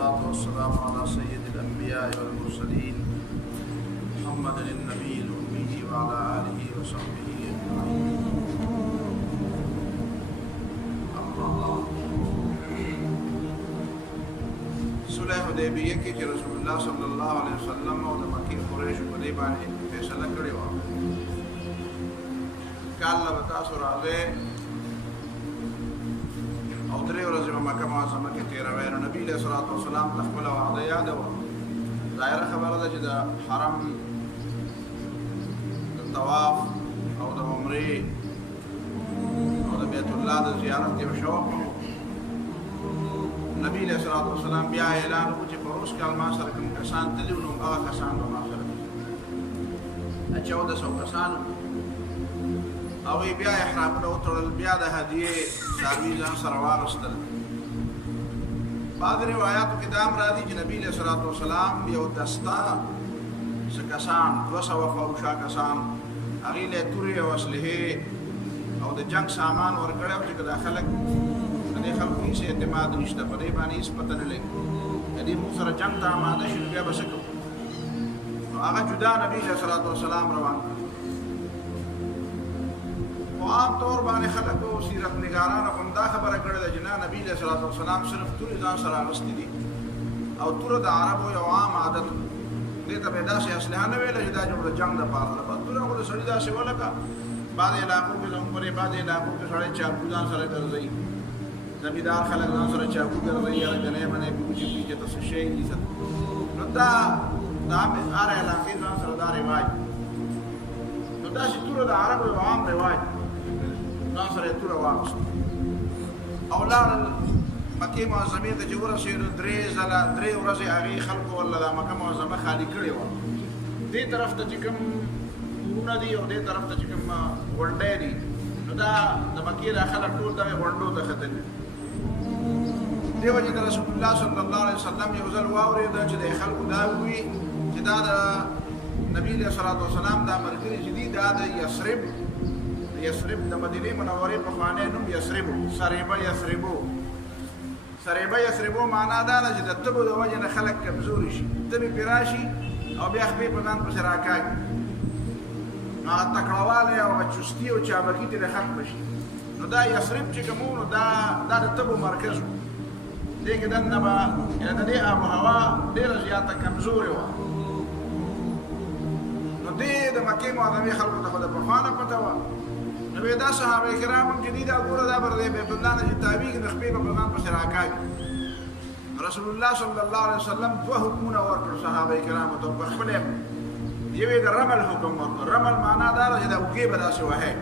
والصلاة والسلام على سيد الأنبياء والمرسلين محمد النبي الأمي وعلى آله وصحبه أجمعين. أما بعد، صلح حدیبیہ کی رسول اللہ صلی اللہ علیہ وسلم اور مکی قریش په دې باندې فیصله کړې وه چې الله به تاسو راځئ او درې ورځې به مکه معظمه کې تېروئ. نو نبي علیه الصلاة وسلام ته خپله وعده یاده وه. ظاهره خبره ده چې د حرم د طواف او د عمرې او د بیت الله د زیارت یو شوق نبی علیہ الصلوۃ والسلام بیا اعلان وکړ چې په روز کال ما سره کوم کسان تللي وو نو هغه کسان به ما سره 1400 کسان او بیا احرامونه وتړل، بیا د هدیې څاروي ځان سره واغوستل. بعض روایاتو کې دا هم راځي چې نبی علیہ الصلوۃ والسلام یو دسته څه کسان 200 فوشا کسان هغې له تورې او اسلحې او د جنګ سامان ورکړی و چې که دا خلک دې خلکو هیڅ اعتماد نشته، په دې باندې هیڅ پته نه لګي، دې موږ سره جنګ ته آماده شي بیا به څه کوو. نو هغه جدا نبي علیه الصلاة والسلام روان کړ. خو عام طور باندې خلکو سیرت نګارانو هم دا خبره کړې ده چې نه، نبي علیه الصلاة والسلام صرف تورې ځان سره اخیستې دي او توره د عربو یو عام عادت و. دې ته به یې داسې اسلحه نه ویله چې دا جوړ د جنګ دپاره ده، توره خو د سړي داسې ولکه بعضې علاقو کې زموږ بعضې علاقو کې سړی چاقو ځان سره ګرځوي، زمیندار خلک ځان سره چاقو ګرځوي یا ګنۍ منۍ کوچي چې ته څه شی دي. نو دا هر علاقې ځان سره دا رواج، نو داسې توره د عربو یو عام رواج ځان سره یې توره واخیسته او لاړل مکې معظمې ته چې ورسېدو. درې ورځې هغې خلکو ورله دا مکه معظمه خالي کړې وه. دې طرف ته چې کوم کورونه دي او دې طرف ته چې کوم غونډۍ دي نو دا د مکې دا خلک ټول دغې غونډو ته ختلي. دې وجې د رسول الله صلی الله علیه وسلم یو ځل واورېده چې د خلکو دا ووي چې دا د نبي علیه الصلاة والسلام دا ملګري چې دي دا د یثرب د مدینې منورې پخوانی نوم یثرب و. سریبه یثربو معنا دا ده چې د تبو د وجې نه خلک کمزوري شي، تبې پرې راشي او بیا خپې په ځان پسې راکاږي، نو هغه تکړهوالی او هغه چستي او چابکي ترې ختمه شي. نو دا یثرب چې کوم و نو دا د تبو مرکز و. دې کې دننه به د دې آب و هوا ډېره زیاته کمزورې وه. نو دې د مکې معظمې خلکو ته خو د پخوا نه پته وه. نو بیا دا صحابه کرام هم چې دي دا ګوره دا به د بیت الله نه چې تاویږي د خپې به په ځان پسې راکاږي. رسول الله صلی الله علیه وسلم 2 حکمونه ورکړل صحابه کرامو ته په خپله. یو یې د رمل حکم ورکړ. رمل معنا دا ده چې د اوږې به داسې وهئ.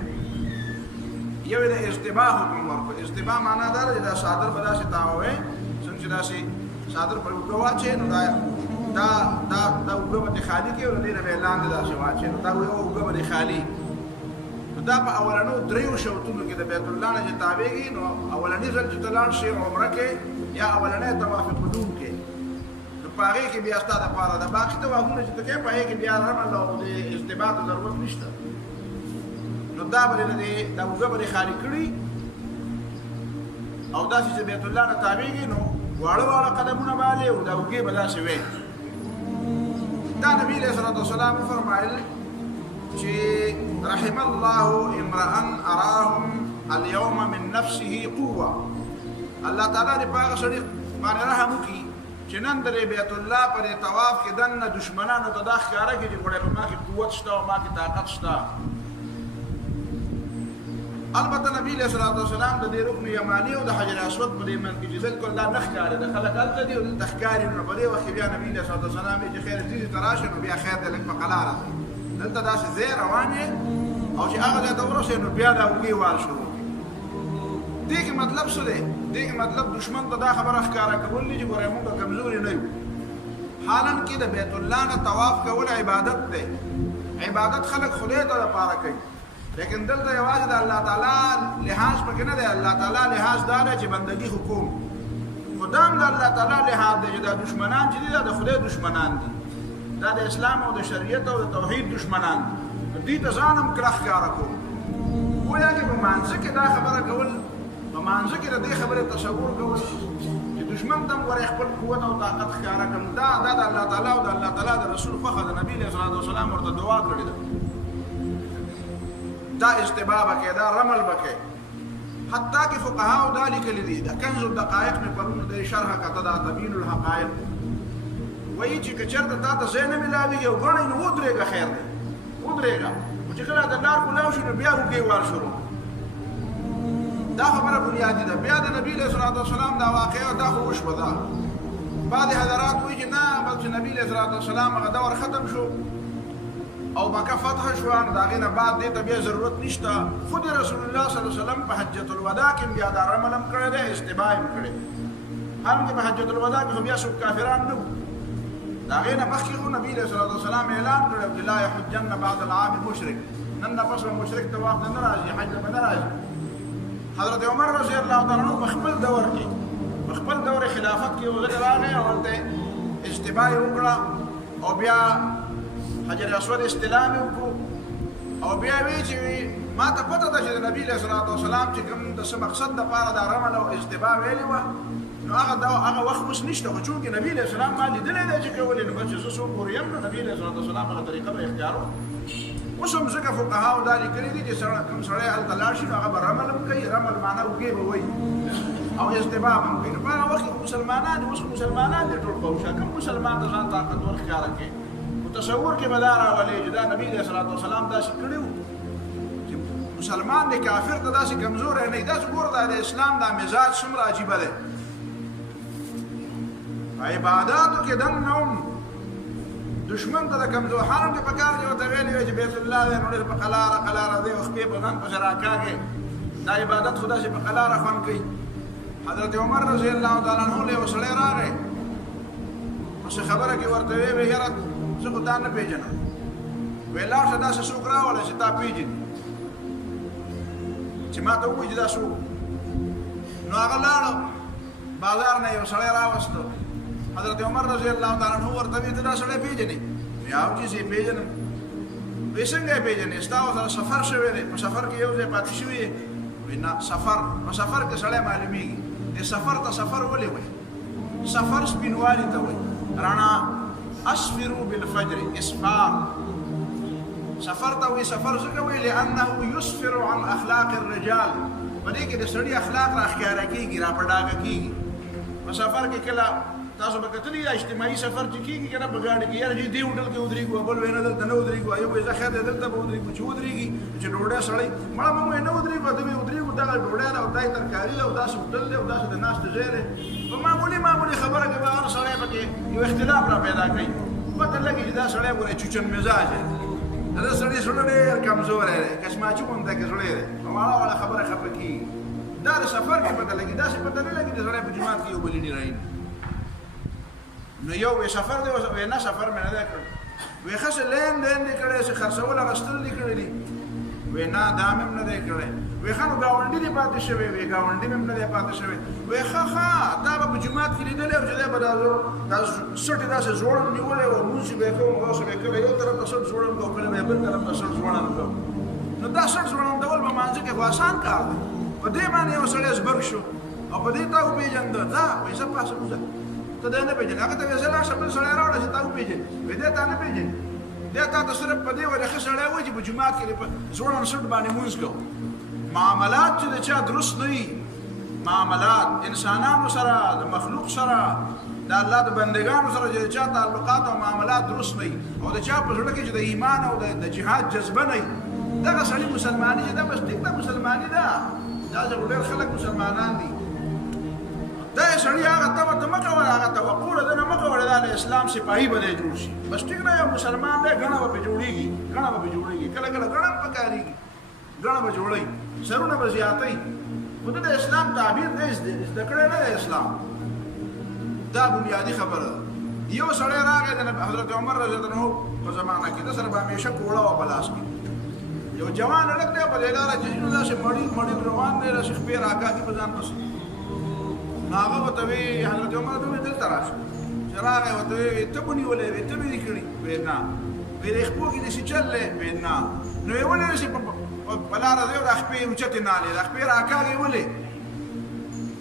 یو یې د اشتباه حکم ورکړ. اشتباه معنا دا ده چې دا صادر به داسې تاووئ څنګه چې داسې صادر پر اوږه واچوئ نو دا اوږه به دې خالي کړي او د دې نه به یې لاندې داسې واچوئ نو دا اوږه به دې خالي. نو دا په اولنو 3 شوطونو کې د بیت الله نه چې تاویږي نو اولني ځل چې ته لاړ شې عمره کې یا اولنی طواف قدوم کې نو په هغې کې بیا ستا دپاره د باقي طوافونه چې ته کوې په هغې کې بیا رمل او د اشتباه ته ضرورت نشته. نو دا به دا اوږه به دې خالي کړي او داسې چې بیت الله نه تاویږي نو واړه قدمونه به هلې او دا اوږې به داسې وې. دا نبي علیه الصلاة والسلام وفرمایل چې رحم الله امرأ اراهم اليوم من نفسه قوه. الله تعالی دې په هغه سړي باندې رحم وکړي چې نن د بیت الله پر طواف کې دننه دشمنانو ته دا ښکاره کړي چې ګوره په ما کې قوت شته او ما کې طاقت شته. البته نبي علیه الصلاة والسلام د دې رکن یماني او د حجر اسود په دې منځ کې چې بالکل دا نه ښکاري، د خلک هلته دي او دلته ښکاري. نو په دې وخت کې بیا نبي علیه الصلاة والسلام چې خیر ځینې ته راشه نو بیا خیر دی لږ په قلا راځئ، دلته داسې ځای روان یې او چې هغه ځای ته ورسې نو بیا دا اوږې وال شروع کړي. دې کې مطلب څه دی؟ دې کې مطلب دشمن ته دا خبره ښکاره کول دي چې ګورئ موږ کمزوري نه یو. حالان کې د بیت الله نه طواف کول عبادت دی. عبادت خلک خدای ته دپاره کوي، لیکن دلته یوازې د الله تعالی لحاظ پکې نه دی. الله تعالی لحاظ دا دی چې بندګي حکوم خو دا هم د الله تعالی لحاظ دی چې دا دشمنان چې دي دا د خدای دشمنان دي، دا د اسلام او د شریعت او د توحید دشمنان دي. دې ته ځان هم کلک ښکاره کوو. گویا که به منځه که دا خبره کول، به منځه که دا دی خبره تصور کول چې دشمن تم ور خپل قوت او طاقت ښکارا کوم دا د الله تعالی او د الله تعالی د رسول خوخه د نبی صلی الله علیه وسلم ورته دعا کړې ده دا استباب کې دا رمل بکې حتی کې فقها او ذلك الذي دا کنز الدقائق په پرونو د شرح کته دا تبین الحقائق وایي چې کچرته تا ته زین ملاوي یو غړې نو ودرېګه خیر دی ودرېګه چې کله د لار کولاو شنو بیا وګي وار شروع دا خبره بنیادی ده بیا د نبی صلی الله علیه وسلم دا واقعه دا خو وشو ده بعد حضرات وایي چې نه بلکې نبی صلی الله علیه وسلم هغه دور ختم شو او مکه فتح شو نو دا غینه بعد دې ته بیا ضرورت نشته خود رسول الله صلی الله علیه وسلم په حجۃ الوداع کې بیا دا رملم کړی دی استبایم کړی هم کې په حجۃ الوداع کې بیا شو کافران نو دا غینه مخکې خو نبی صلی الله علیه وسلم اعلان کړی چې لا يحجن بعد العام مشرک نن د پس مشرک ته وخت نه راځي حج نه راځي حضرت عمر رضی الله تعالی عنہ خپل دور کې خپل دور خلافت کې وغه راغی او ته استبای وکړه او بیا حجر اسود استلام وکړو او بیا وی چې ما ته پته ده چې نبی صلی الله علیه وسلم چې کوم د مقصد د پاره د رمل او استبا ویلی و نو هغه وخت مش نشته خو چې نبی صلی الله علیه وسلم باندې دلته چې کولې نو چې زه سو پوریم نو نبی صلی الله علیه وسلم هغه طریقه به اختیارو وسم ځکه فقها او دالي کړی دي چې کوم سره ال تلاشي هغه رمل کوي رمل معنی وګي به وای او استبا هم کوي نو هغه وخت مسلمانان مسلمانان د ټول قوم کوم مسلمان د ځان طاقت ورخاره کوي تصور کې بدار راولې چې دا نبی صلی الله علیه وسلم دا شي کړو چې مسلمان د کافر ته دا شي کمزور نه دا څګور د اسلام دا مزاج څومره عجیب دی عبادتو کې دنهم دشمن ته د کمزور حرم کې پکار دی او ته ویلې چې بیت الله نور په قلاره دی او خپې په ځان په شراکاږي دا عبادت خدا شي په قلاره خوان کوي حضرت عمر رضی الله تعالی عنہ له وسړی راغی څه خبره کې ورته وی یاره زه خو تا نه پېژنم ویلا شه داسې څوک راوله چې تا پېژني چې ما ته ووایي چې دا څوک نو هغه لاړو بازار نه یو سړی راوستو حضرت عمر رضی الله تعالی عنہ ورته وی ته دا سړی پېژنې وی او چې زه پېژنم وی څنګه یې پېژنې ستا سره سفر شوی دی په سفر کې یو ځای پاتې شوی وی نه سفر په سفر کې سړی معلومیږي د سفر ته سفر ولې وایي سفر سپینوالي ته وایي رڼا اسفروا بالفجر اسفار سفر ته وی سفر څنګه وی لانه يسفر عن اخلاق الرجال پدې کې د سړي اخلاق راخاره کیږي را پډاګه کیږي په سفر کې کله تاسو به کتلی اجتماعي سفر چې کیږي کنه په ګاډي کې یاره چې دی هوټل کې ودرېږو بل وینه دلته نه ودرېږو ایو به ځخه دلته به ودرېږو چې ودرېږي چې ډوډۍ سړی مړه مو نه ودرېږو ته به ودرېږو دا ډوډۍ او دای ترکاری او داس هوټل له داس د ناس ته زیره په معمولی خبره کې به هر سړی پکې یو اختلاف را پیدا کوي پته لګي چې دا سړی ګوره چوچن مزاج دی دا سړی سړی کمزور دی کشما چوم دا کې سړی دی مالا ولا خبره خپکی دا سفر کې پته لګي دا څه پته نه لګي چې سړی په جماعت کې یو بلی نه راځي نو یو سفر دی او نه سفر مې نه دا کړ وې خاصه لین کړي چې خرڅول غشتل لیکړي دي وې نه دا مې نه دی کړی وې خانو گاونډي دی پاتې شوی وې گاونډي مې نه دی پاتې شوی وې ښه دا په جماعت کې لیدل او چې دا به دا سټي دا څه جوړ نیولې او موږ به کوم اوس به کوم یو طرف ته سټ جوړم او بل بل طرف ته سټ جوړم نو دا سټ جوړم ډول به مانځي کې آسان کار دی په دې باندې یو سړی زبر شو او په دې تا پیژند دا وې څه پاسه وځه ته دا نه پیژنې هغه ته ویل شپه سړی راوړل چې تا پیژنې وې دې تا نه پیژنې دا تا صرف په دې وجه خسړی وای چې په جماعت کې په زوړن شټ باندې مونږ کو معاملات چې چا درست نه وي معاملات انسانانو سره د مخلوق سره د الله د بندگانو سره چې چا تعلقات او معاملات درست نه وي او د چا په زړه کې چې د ایمان او د جهاد جذبه نه وي دا سړی مسلمانی دا بس ټیک دا مسلمانی دا ډېر خلک مسلمانان دي دا سړی هغه ته مکه ولا هغه توقع ده نه مکه ولا د اسلام سپاهي بده جوړ شي بس ټیک نه یو مسلمان دی غنه به جوړیږي کله غنه پکاريږي غنه به جوړي سرونه به زیاتې خو د اسلام تعبیر دې د کړه نه اسلام دا بنیادی خبره یو سړی راغی د حضرت عمر رضی الله عنه په زمانہ کې د سره به همیشه کوړه او بلاس کې یو جوان لګ دی په لاره چې نو دا شي مړی روان دی را شیخ پیر آګاهي په ځان پس هغه وته وی حضرت عمر ته دلته راشه چراغه وته وی ته بني ولې ته به لیکړي وینا وی خپل کې نشي چلې وینا نو یو ولې نشي په لاره دی د خپل اوچته نه لري خپل راکاږي ولې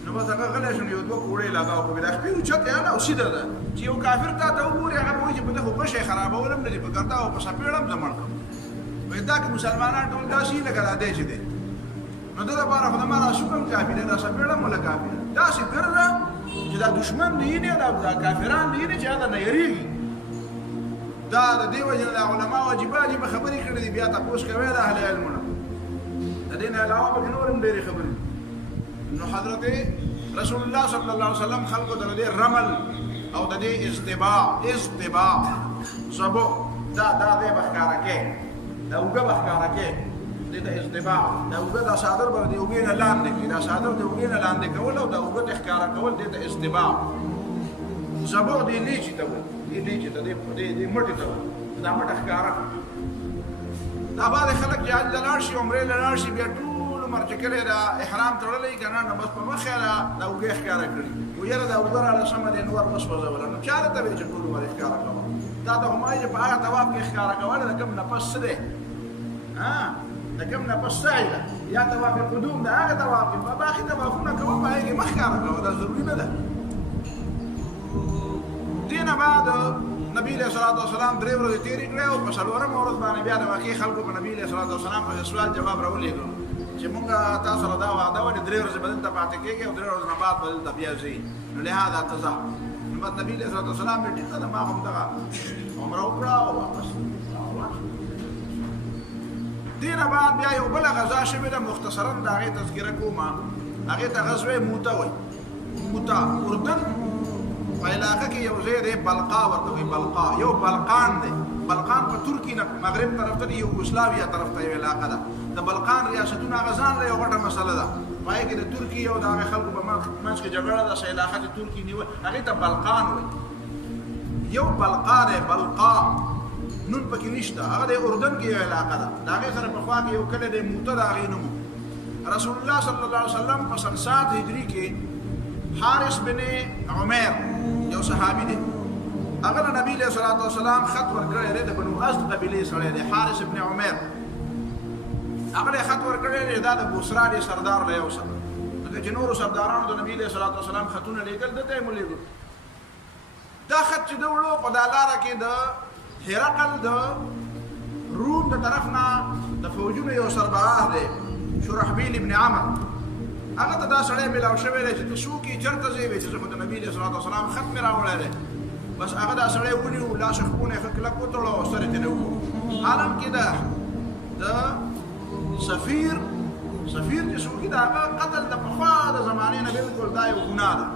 نو بس هغه غلی شو نو یو دوه کوړې لګاو خو دا خپې اوچته نه او سیده ده چې یو کافر تا ته وګوري هغه به وایي چې په ده خو غشی خرابولم نه دي په ګردا او په سپېړم زه مړ کړم وایي دا که مسلمانان ټول داسې وي لکه دا دی چې دی نو ده دپاره خو زما دا سوک هم کافي دی دا سپېړم ولا کافي دی داسې ګرځه چې دا دشمن دی نه دا کافران دی نه چې هغه نه یېرېږي دا د دې وجې نه د علما واجبه خبرې کړې دي بیا تپوس کوی د اهل علمونه د دې نه علاوه پکې نور هم ډېرې خبرې نو حضرت رسول الله صلی الله علیه وسلم خلکو ته د دې رمل او د دې استباع سبو دا دې به ښکاره کې دا اوږه به ښکاره کې دې ته استباع دا اوږه دا صادر به د اوږې نه لاندې کړي دا صادر د اوږې نه لاندې کول او دا اوږه ته ښکاره کول دې ته استباع سبو دې لیچي ته وایي دې لیچي ته دې مټې ته وایي دا مټه ښکاره دا بعضې خلک چې حج ته لاړ شي عمرې له لاړ شي بیا ټول عمر چې کله دا احرام تړلی که نه نو بس په مخ یې دا اوږې ښکاره کړي و یاره دا اوږه راله سمه دی نور وسوځوله نو چا راته ویل چې ټول عمر یې ښکاره کوه دا ته خو وایي چې په هغه طواف کې ښکاره کول د کوم نفس څه دی د کوم نفس سعی ده یا طواف قدوم د هغه طواف کې په باقي طوافونه کوه په هغې کې مه ښکاره کوه دا ضروري نه ده دې نه بعد نبی علیہ الصلوۃ والسلام درې ورځې تېرې کړې او په څلورمه ورځ باندې بیا د واقعي خلکو په نبی علیہ الصلوۃ والسلام په سوال جواب راولېږه چې مونږ تاسو سره دا وعده وه چې درې ورځې به دلته پاتې کېږي او درې ورځې نه بعد به دلته بیا ځئ نو لهذا تزه نو بعد نبی علیہ الصلوۃ والسلام مې ټیک ده ما همدغه عمره وکړه او واپس دې نه بعد بیا یو بله غذا شوې ده مختصرا د هغې تذکره کومه هغې ته غزوې موته وایي موته اردن په علاقه کې یو ځای دی بلقا ورته وایي بلقا یو بلقان دی بلقان په ترکي نه مغرب طرف ته دی یوګوسلاویا طرف ته یو علاقه ده د بلقان ریاستونه هغه ځان له یو غټه مسله ده په هغې کې د ترکي او د هغې خلکو په منځ کې جګړه ده څه علاقه چې ترکي نیول هغې ته بلقان وایي یو بلقا دی بلقا نون پکې نشته هغه د اردن کې یو علاقه ده د هغې سره پخوا کې یو کلی دی موته د هغې نوم رسول الله صلی الله علیه وسلم په 7 هجري کې حارث بن عمیر یو صحابي دی هغه له نبي علیه الصلوۃ والسلام خط ورکړی دی د بنو اسد قبیلې سړی دی حارث بن عمیر هغه له خط ورکړی دی دا د بوسرا دی سردار دی یو سره ځکه چې نورو سردارانو د نبي علیه الصلوۃ والسلام خطونه لیږل ده ته یې مو لیږل دا خط چې ده وړو په دا لاره کې د هرقل د روم د طرف نه د فوجونو یو سربراح دی شرحبیل ابن عمر هغه ته دا سړی میلاو شوی دی چې ته څوک یې چېرته ځې وې چې زه خو د نبي علیه الصلوۃ والسلام خط مې راوړی دی بس هغه دا سړی ونیو لاس خپونه یې ښه کلک وتړو او سر یې ترې وکړو حالم کې د سفیر چې څوک د هغه قتل د پخوا د زمانې نه بلکل دا یو ګناه ده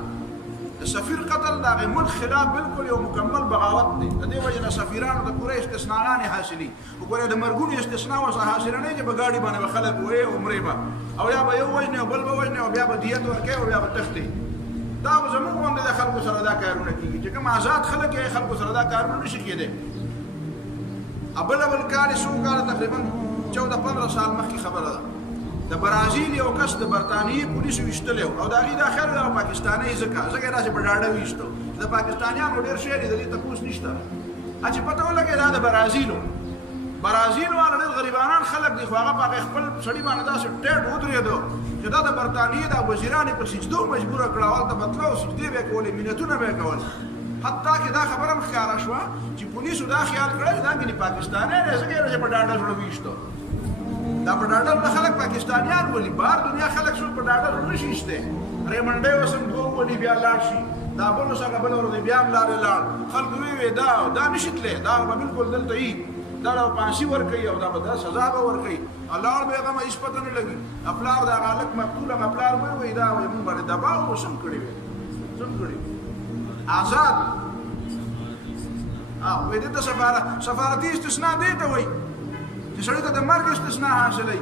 د سفیر قتل د هغې ملک خلاف بلکل یو مکمل بغاوت دی د دې وجې نه سفیرانو ته پوره استثناګانې حاصلي وګورئ د مرګونې استثنا ورڅخه حاصله نه چې په ګاډي باندې به خلک وې عمرې به او یا به یو وژنې او بل به وژنې او بیا به دیت ورکوي او بیا به تښتي دا به زموږ غوندې د خلکو سره دا کارونه کېږي چې کوم آزاد خلک یې خلکو سره دا کارونه نه شي کېدی بله بل کال یې څو کاله تقریبا 14-15 سال مخکې خبره ده د برازیل یو کس د برطانیې پولیسو ویشتلی او د هغې دا خیر ده پاکستانی ځکه یې داسې په ډاډه ویشتو د پاکستانیانو ډېر شی دی د دې تپوس نشته چې پته ولګی دا د برازیل والا ډېر غریبانان خلک دي خو هغه په هغې خپل سړي باندې داسې ټیټ ودرېدو چې دا د برطانیې دا وزیران یې پر سجدو مجبوره کړه هلته به تله او سجدې به یې کولې منتونه به یې کول حتی کې دا خبره هم ښکاره شوه چې پولیسو دا خیال کړی دا ګنې پاکستانی دی ځکه یې په ډاډه زړه ویشتو دا په ډاډه زړه خلک پاکستانیان ولي بهر دنیا خلک څوک په ډاډه زړه نه شي ایستی ریمنډی اوس هم دوه وولي بیا لاړ شي دا بلو څنګه بله ورځ بیا هم لارې لاړ خلکو ویې دا نه شي تللی دا به بلکل دلته وي دا به پانسي ورکوي او دا به دا سزا به ورکوي لاړ به هغه هېڅ پته نه لګي پلار د هغه هلک مقتول هغه پلار به وایي دا مونږ باندې دباو اوس هم کړی وی آزاد وایي دې ته سفارتي استثنا دې ته وایي چې سړي ته د مرګ استثنا حاصلوي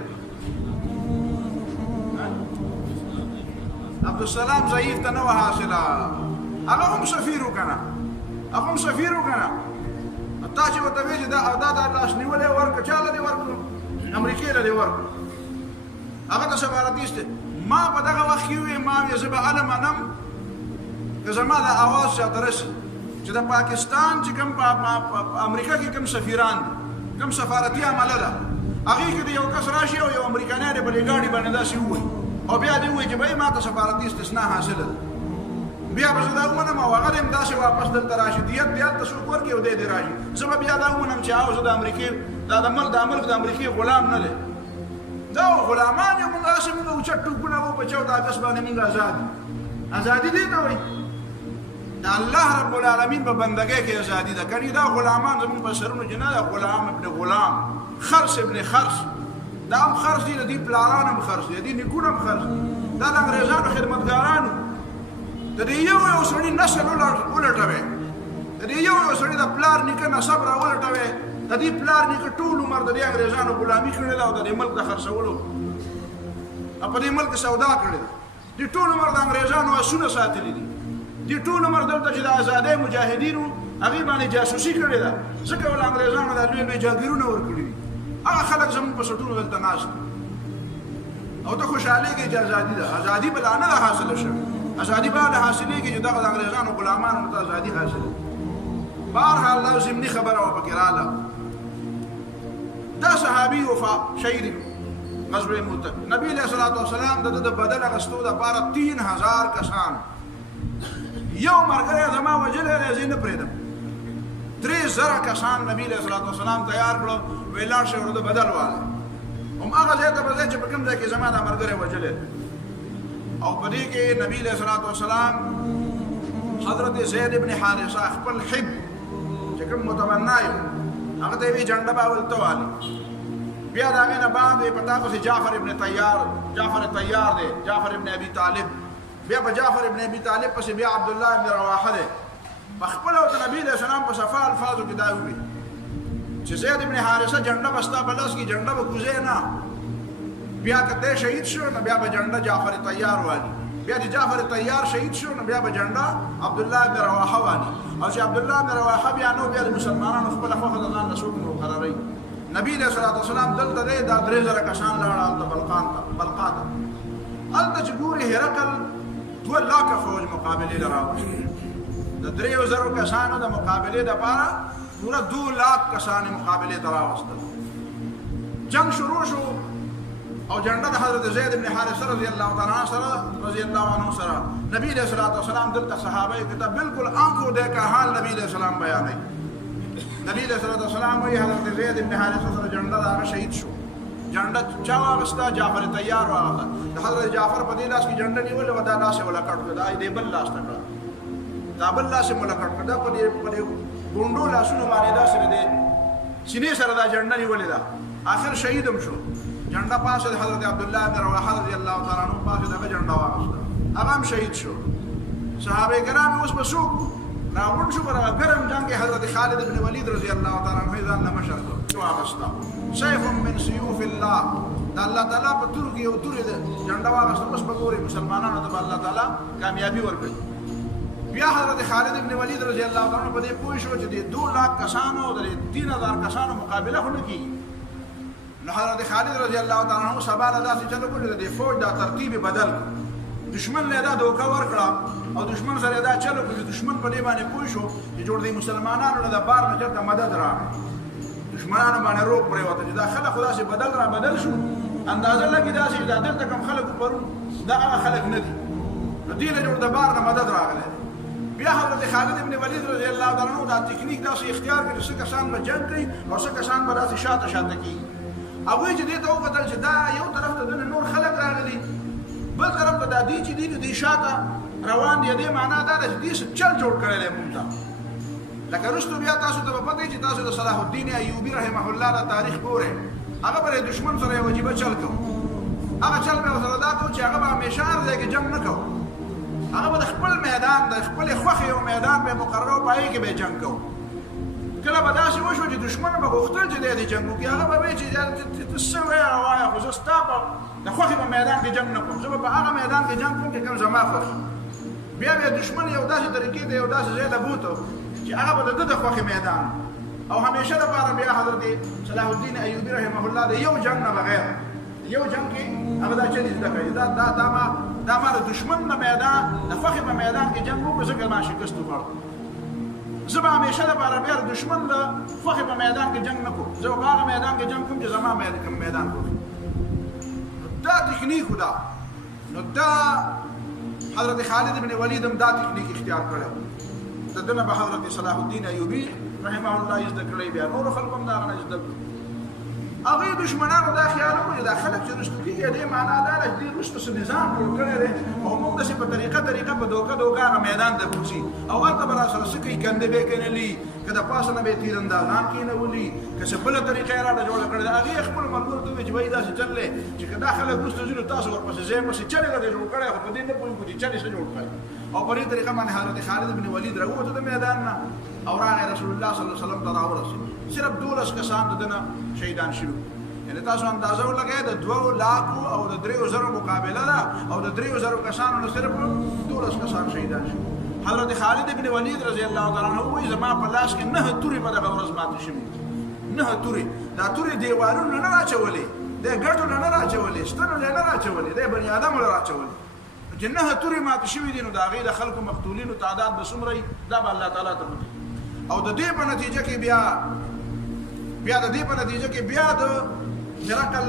عبدالسلام ضعیف ته نه وه حاصله هغه هم سفیر وکنه تا چې ورته وایي چې دا لاس نیولی ورکړه چا له دې ورکړو امریکې له دې ورکړو هغه ته سفارتیست ما په دغه وخت کې وویې ما ویې زه به هله منم که زما د اواز چاته رسي چې د پاکستان چې کوم په امریکا کې کوم سفیران دي کوم سفارتي عمله ده هغې کې د یو کس راشي او یو امریکانی د بلې ګاډي باندې داسې ووایي او بیا دې وایي چې بھائی ما ته سفارتي استثناء حاصله ده بیا به زه دا ومنم او هغه دې همداسې واپس دلته راشي دیت هلته څوک ورکړي او دی دې راشي زه به بیا دا ومنم چې زه د امریکې دا ملک د امریکې غلام نه دی دا غلامان یو موږ هسې موږ اوچت ټوپونه وو په 14 اګست باندې موږ ازادي دې ته وایي د الله رب العالمین په بندګۍ کې ازادي ده کني دا غلامان زموږ په سرونو کې نه ده غلام ابن غلام خرس ابن خرس دا هم خرس دي د دې پلاران هم خرس دي د دې نیکونه هم خرس دا د انګرېزانو خدمتګارانو د دې یو سړي نسل ولټوي د دې یو سړي د پلار نیکه نسب راولټوي د دې پلار نیکه ټول عمر د دې انګرېزانو غلامي کړې ده او د دې ملک د خرڅولو په دې ملک سودا کړې ده دې ټول عمر د انګرېزانو اسونه ساتلي دي دې ټول عمر دلته چې د ازادۍ مجاهدینو هغې باندې جاسوسي کړې ده ځکه ول انګرېزانو دا لوی لوی جاګیرونه ورکړي دي هغه خلک زموږ په سټونو دلته ناست او ته خوشحالېږې چې ازادي ده ازادي به لا نه ده حاصله شوې ازادي به لا حاصلېږي چې دغه د انګرېزانو غلامانو ته ازادي حاصله بهرحال دا ضمني خبره وه پکې راله دا صحابي وفا شهید غزوه موته نبی علیه الصلاة والسلام د بدن اخیستو دپاره 3000 کسان یو ملګری زما وجلی دی زه یې نه پرېږدم 3000 کسان نبی علیه الصلاة والسلام تیار کړو ویې لاړ شئ ورته بدل والی هماغه ځای ته به ځئ چې په کوم ځای کې زما دا ملګری وجلی او په دې کې نبی علیه الصلاة والسلام حضرت زید ابن حارثه خپل حب چې کوم متمنا یو هغه ته یې ویې جنډه به ولته والي بیا د هغې نه بعد په تا پسې جعفر ابن تیار دی جعفر ابن ابي طالب بیا په جعفر ابن ابي طالب پسې بیا عبدالله ابن رواحه دی په خپله ورته نبي علیه السلام په صفا الفاظو کې دا ووي چې زید ابن حارثه جنډه به ستا په لاس کې جنډه به کوزې نه بیا که دی شهید شو نو بیا به جنډه جعفر تیار والي بیا چې جعفر تیار شهید شو نو بیا به جنډه عبدالله ابن رواحه والي او چې عبدالله ابن رواحه بیا نو بیا د مسلمانانو خپله خوښه د ځان نه څوک نه مقرروي نبی علیه الصلاة والسلام دلته دی دا 3000 کسان لاړه هلته بلقا ته هلته چې ګوري هرقل 2 لاکه فوج مقابلې له راوړي د 3000 کسانو د مقابلې دپاره پوره 2 لاک کسان مقابلې ته راوستل جنگ شروع شو او جنډه د حضرت زید بن حارثه رضی الله تعالی عنه سره نبی علیہ الصلوۃ والسلام دلته صحابه کې بالکل آنکھوں دیکھا حال نبی علیہ السلام بیانوي نبی علیہ الصلوۃ والسلام وی حضرت زید بن حارثه سره جنډه هغه شهید شو جنډه چا واغستا جعفر تیار واغستا حضرت جعفر په دې لاس کې جنډه نیولې و دا لاس ولا کټ کړه دا دې بل لاس تکړه دا بل لاس مولا کټ کړه په دې ګوندو لاسونو باندې دا سره دې سینې سره دا جنډه نیولې دا آخر شهیدم شو جنډه پاسه حضرت عبدالله بن رواحه رضی الله تعالی عنہ پاسه دا جنډه واغستا هغه هم شهید شو صحابه کرام اوس په شوق راوړ شو پر ګرم جنگ کې حضرت خالد بن ولید رضی الله تعالی عنہ ځان له مشر شو واغستا سيف من سيوف الله دا الله تعالی په تور کې یو تور دې جنډه واغستا اوس په ګوري مسلمانانو ته الله تعالی کامیابی ورکړي بیا حضرت خالد بن ولید رضی الله تعالی عنہ په دې پوه شو چې 2 لاک کسانو او 3000 کسانو مقابله هونه کی نو حضرت خالد رضی الله تعالی عنہ سبا له داسې چلو کړل د فوج دا ترتیب بدل دشمن له دا دوکا ورکړه او دشمن سره دا چلو کړل دشمن په دې باندې پوه شو چې جوړ دي مسلمانانو له بار نه چرته مدد راغی دشمنانو باندې روک پرې وته چې دا خلک خدا سي بدل شو اندازه لګی دا چې دا دلته کوم خلک پرون دا هغه خلک نه دي دې له جوړ د بار نه مدد راغله بیا حضرت خالد ابن ولید رضی الله تعالی عنہ دا ټیکنیک داسې اختیار کړی چې کسان به جنگ کوي او څه کسان به داسې شاته کی هغوی چې دې ته وکتل چې دا یو طرف ته دونه نور خلک راغلي بل طرف ته دا دي چې دې شاته روان دي دې معنا دا ده چې دې چل جوړ کړی دی مونږ ته لکه وروسته بیا تاسو ته به پته وي چې تاسو د صلاح الدین ایوبي رحمه الله دا تاریخ ګورئ هغه به دشمن سره یو عجیبه چل کوو هغه چل به ورسره دا کوو چې هغه به همیشه هر ځای کې جنګ نه کوو هغه به د خپل میدان د خپلې خوښې یو میدان به مقرر او په هغې کې به یې جنګ کوو کله به داسې وشو چې دشمن به غوښتل چې دی دې جنګ وکړي هغه به وایي چې ته څه وایې وایه خو زه ستا په د خوښې په میدان کې جنګ نه کوم زه به په هغه میدان کې جنګ کوم چې کوم زما خوښ بیا بیا دشمن یو داسې طریقې ته یو داسې ځای ته بوته چې هغه به د ده د خوښې میدان او همیشه دپاره بیا حضرت صلاح الدین ایوبي رحمه الله د یو جنګ نه بغیر یو جنګ کې هغه دا چلې زده کوي دا ما د دشمن نه میدان د خوښې په میدان کې جنګ وکړو ځکه ما شکست وخوړ زه به همیشه دپاره بیا د دشمن د خوښې په میدان کې جنګ نه کوم زه به په هغه میدان کې جنګ کوم چې زما کوم میدان کوم دا تکنیک دا نو دا حضرت خالد بن ولید هم دا تکنیک اختیار کړو دنه به حضرت صلاح الدین ایوبی رحمه الله یې ذکر لري بیا نور خلک هم دا غنه ذکر هغه دشمنانو دا خیال کوي دا خلک چې رښتو کې دې معنا دا چې رښتو نظام جوړ کړی دی او موږ د په طریقه په دوکه میدان ته پوسی او هغه به سره سکی کنده به کنلی کله پاسه نه به تیراندازان کینه ولي که څه بل طریقه را جوړ کړی هغه خپل ملګرو ته چې وای دا څه چللې چې کله داخله رښتو جوړ تاسو ورپسې زه مې چې چلې دا جوړ کړی خو په دې نه پوي چې چلې څه جوړ کړی او په دې طریقه باندې حضرت خالد بن ولید راوته د میدان نه او راغی رسول الله صلی الله علیه وسلم ته راورسید صرف 12 کسان دنه شهیدان شول یعنی تاسو اندازه ولګئ د 2 لاکو او د 3000 مقابله ده او د 3000 کسانو نه صرف 12 کسان شهیدان شول حضرت خالد بن ولید رضی الله تعالی عنہ وایي زما په لاس کې 9 توري په دغه ورځ ماته شوي 9 توري دا توري دیوالونو نه راچولې د ګټو نه راچولې ستنو نه راچولې د بنی آدم نه راچولې جنه توري ماته شوي دي نو دا غیر خلکو مقتولینو تعداد به څومره دا به الله تعالی ته او د دې په نتیجه کې بیا د هرقل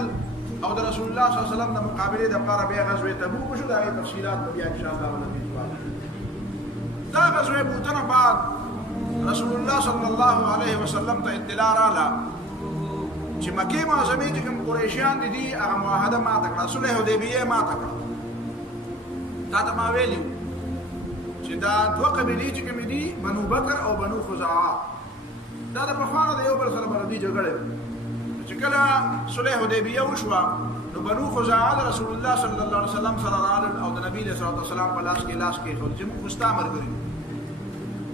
او د رسول الله صلی الله علیه وسلم د مقابله د لپاره بیا غزوه تبوک شو دا تفصيلات بیا ان شاء الله ولې دا غزوه بوتنه بعد رسول الله صلی الله علیه وسلم ته اطلاع رااله چې مکه معظمه چې کوم قریشیان دي هغه معاهده ماته کړه صلح حدیبیه ماته کړه دا ته ما ویلو چې دا دوه قبیلې چې کوم دي بنو بکر او بنو خزاعه دا د بخوانه د یو بل سره باندې جګړه چې کله صلح حدیبیه وشوه نو بنو خزاعه رسول الله صلی الله علیه وسلم سره راغلل او د نبی صلی الله علیه وسلم په لاس کې خو چې مستعمر کړی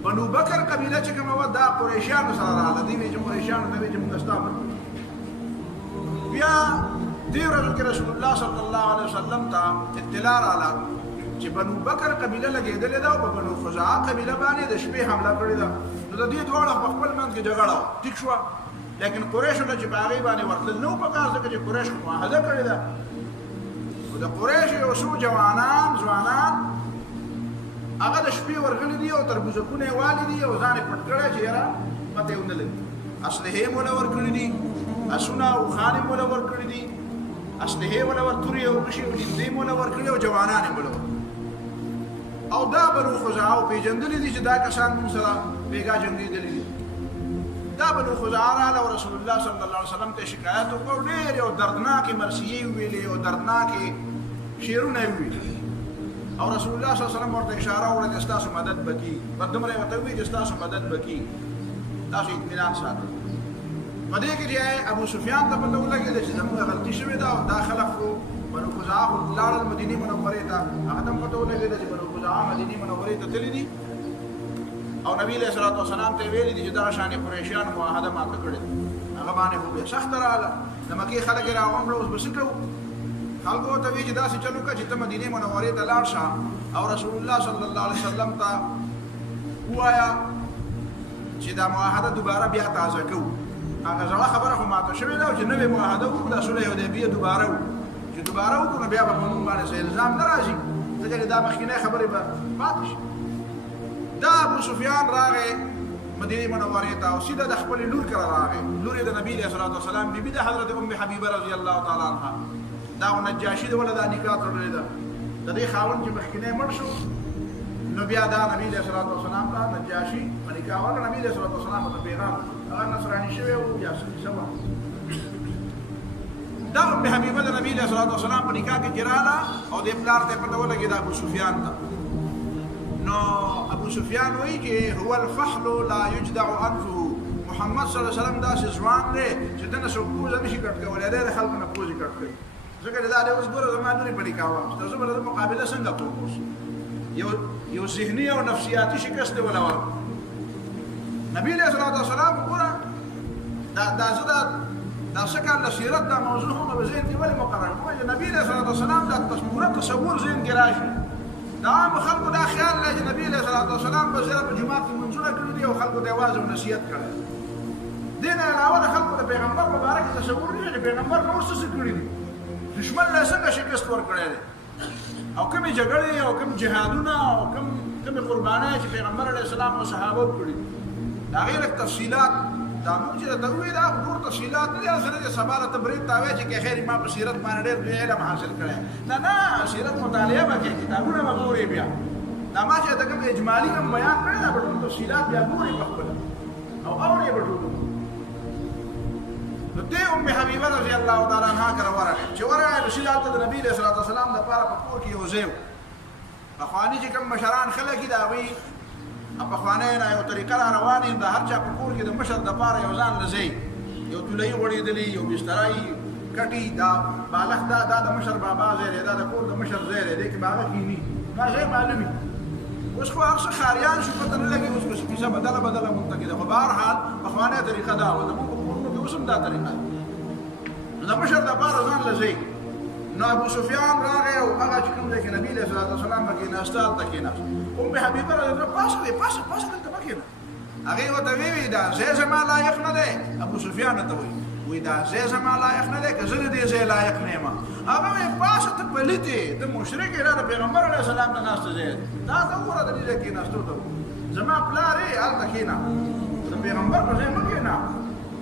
بنو بکر قبیله چې کومه و دا قریشیان سره راغله دي چې قریشیان د دې مستعمر بیا دې ورځ کې رسول الله صلی الله علیه وسلم ته اطلاع رااله چې بنو بکر قبیله لګیدلې ده او په بنو خزاعه قبیله باندې د شپې حمله کړې ده نو د دې دواړو په خپل منځ کې جګړه ټیک شو لیکن قریش له چې باغې باندې ورتل نو په کار ځکه چې قریش معاهده کړې ده او د قریش یو څو ځوانان هغه د شپې ورغلي دي او تربوزکونه والدي او ځان پټ کړی چې یاره پته ونه لګي اصله مولا ورکړي دي اسونه او خانم مولا ورکړي دي اصله مولا ورتوري او بشي او دې مولا ورکړي او ځوانان مولا او دا بنو خزاعه په جندلې دي چې دا کسان موږ سره بیګا جنگي دي دا بنو خزاعه او رسول الله صلی الله علیه وسلم ته شکایت وکړ ډېر او دردناک مرثیه ویلې او دردناک شعرونه ویلې او رسول الله صلی الله علیه وسلم ورته اشاره وکړه چې تاسو مدد وکړي بدمره وته وی چې تاسو مدد وکړي تاسو اطمینان ساتئ په دې کې چې ابو سفیان ته پته ولګېد چې زموږ غلطي شوې ده او دا خلک بنو خزاعه لاړل مدینه منورې ته هغه ته پته ولګېد چې بنو خزاعه مدینه منورې ته تللي دي او نبی علیہ الصلوۃ والسلام ته ویلي دي چې دا شان قریشیان معاهده ماته کړې هغه باندې خو به سخت رااله د مکه خلک راغونډ اوس بسکو خلکو ته وی چې دا څه چلو کا چې ته مدینه منورې ته لاړ شه او رسول الله صلی الله علیه وسلم ته وایا چې دا معاهده دوباره بیا تازه کوو هغه ځله خبره خو ماته شوې ده چې نوې معاهده وکړو د صلح حدیبیه دوباره وکړو بیا به موږ باندې الزام نه راځي ځکه دا مخکینه خبره به پاتې شي دا ابو سفیان راغی مدینه منورې ته او سیده د خپل لور کړه راغی لور د نبی علیہ الصلوۃ والسلام بیبي د حضرت ام حبیبه رضی الله تعالی عنها دا نجاشی د ولدا نکاح تړلې ده د دې خاوند چې مخکینه مړ شو نو بیا دا نبی علیہ الصلوۃ والسلام ته نجاشی نکاح ورکړ نبی علیہ الصلوۃ والسلام ته پیغام هغه نصرانی شوی او یا سوا دا ام حبیبه د نبی علیہ الصلوۃ والسلام په نکاح کې جراله او د پلار ته پته ولګی دا ابو سفیان ته نو ابو سفیان وایي چې هو الفحل لا يجدع انفه محمد صلی الله علیه وسلم دا ځوان دی چې دنه څوک پوزه نشي کټ کولای دا خلکو نه پوزه کټ کوي ځکه دا د اوس ګوره زمانه لري پړی کاوه تاسو بل مقابله څنګه کوو یو ذهني او نفسیاتي شکست دی ولا نبی علیہ الصلوۃ والسلام ګوره دا څنګه د سیرت دا موضوع هم په ذهن کې ولې مقرر کوي نبی علیہ الصلوۃ والسلام دا تصور ذهن کې راشي دا عام خلکو دا خیال لري چې نبی علیہ الصلوۃ والسلام په ځای په جمعه کې منځونه کړی دی او خلکو ته आवाज او نصیحت کړي دین علاوه خلکو د پیغمبر مبارک تصور لري چې پیغمبر نو څه کړی دی دشمن له څنګه شکست ورکړی دی او کوم جګړې او کوم جهادونه او کوم قربانۍ چې پیغمبر علیہ السلام او صحابه کړی دا غیر تفصيلات دا موږ چې ته وې دا ټول تفصیلات نه سره د سبا له تبرید تاوي چې خیر ما په سیرت باندې ډېر علم حاصل کړی نه سیرت مطالعه وکړي کتابونه وګوري بیا دا ما چې دغه اجمالی کوم بیان کړی دا ټول تفصیلات بیا ګوري په خپل او اوري په ټول نو ته حبیبه رضی الله تعالی عنها کړه ورغه چې ورغه رسول الله د نبی صلی الله علیه وسلم د پاره په کور کې وزیو اخوانی چې کوم مشران خلک دا وی په خوانه نه یو طریقه روانه د هر چا په کور کې د مشر د پاره یو ځان لزی یو تلې وړي دلی یو بسترای کټي دا بالغ دا د مشر بابا زیره دا د کور د مشر زیره دې کې بالغ کینی ما زه معلومي اوس خو هر څه خاریان شو پته نه لګي اوس په څه بدله منتقده خو بهر حال په خوانه طریقه دا و د موږ په کور کې اوسم دا طریقه د مشر د پاره ځان لزی نو ابو سفیان راغی او هغه چې کوم کې نبی صلی الله علیه وسلم کې ناشتال تکینه حبیبه رضی پاسه دلته مکینه هغه وته وی دا زه ما لایق نه ده ابو سفیان ته وی دا زه ما لایق نه ده که زه دې زه لایق نه ما هغه وی پاسه ته پلیته د مشرک را پیغمبر علیه السلام نه ناشته زه دا وره د دې کې ناشته ته زما پلاری ال تکینه د پیغمبر په ځای مکینه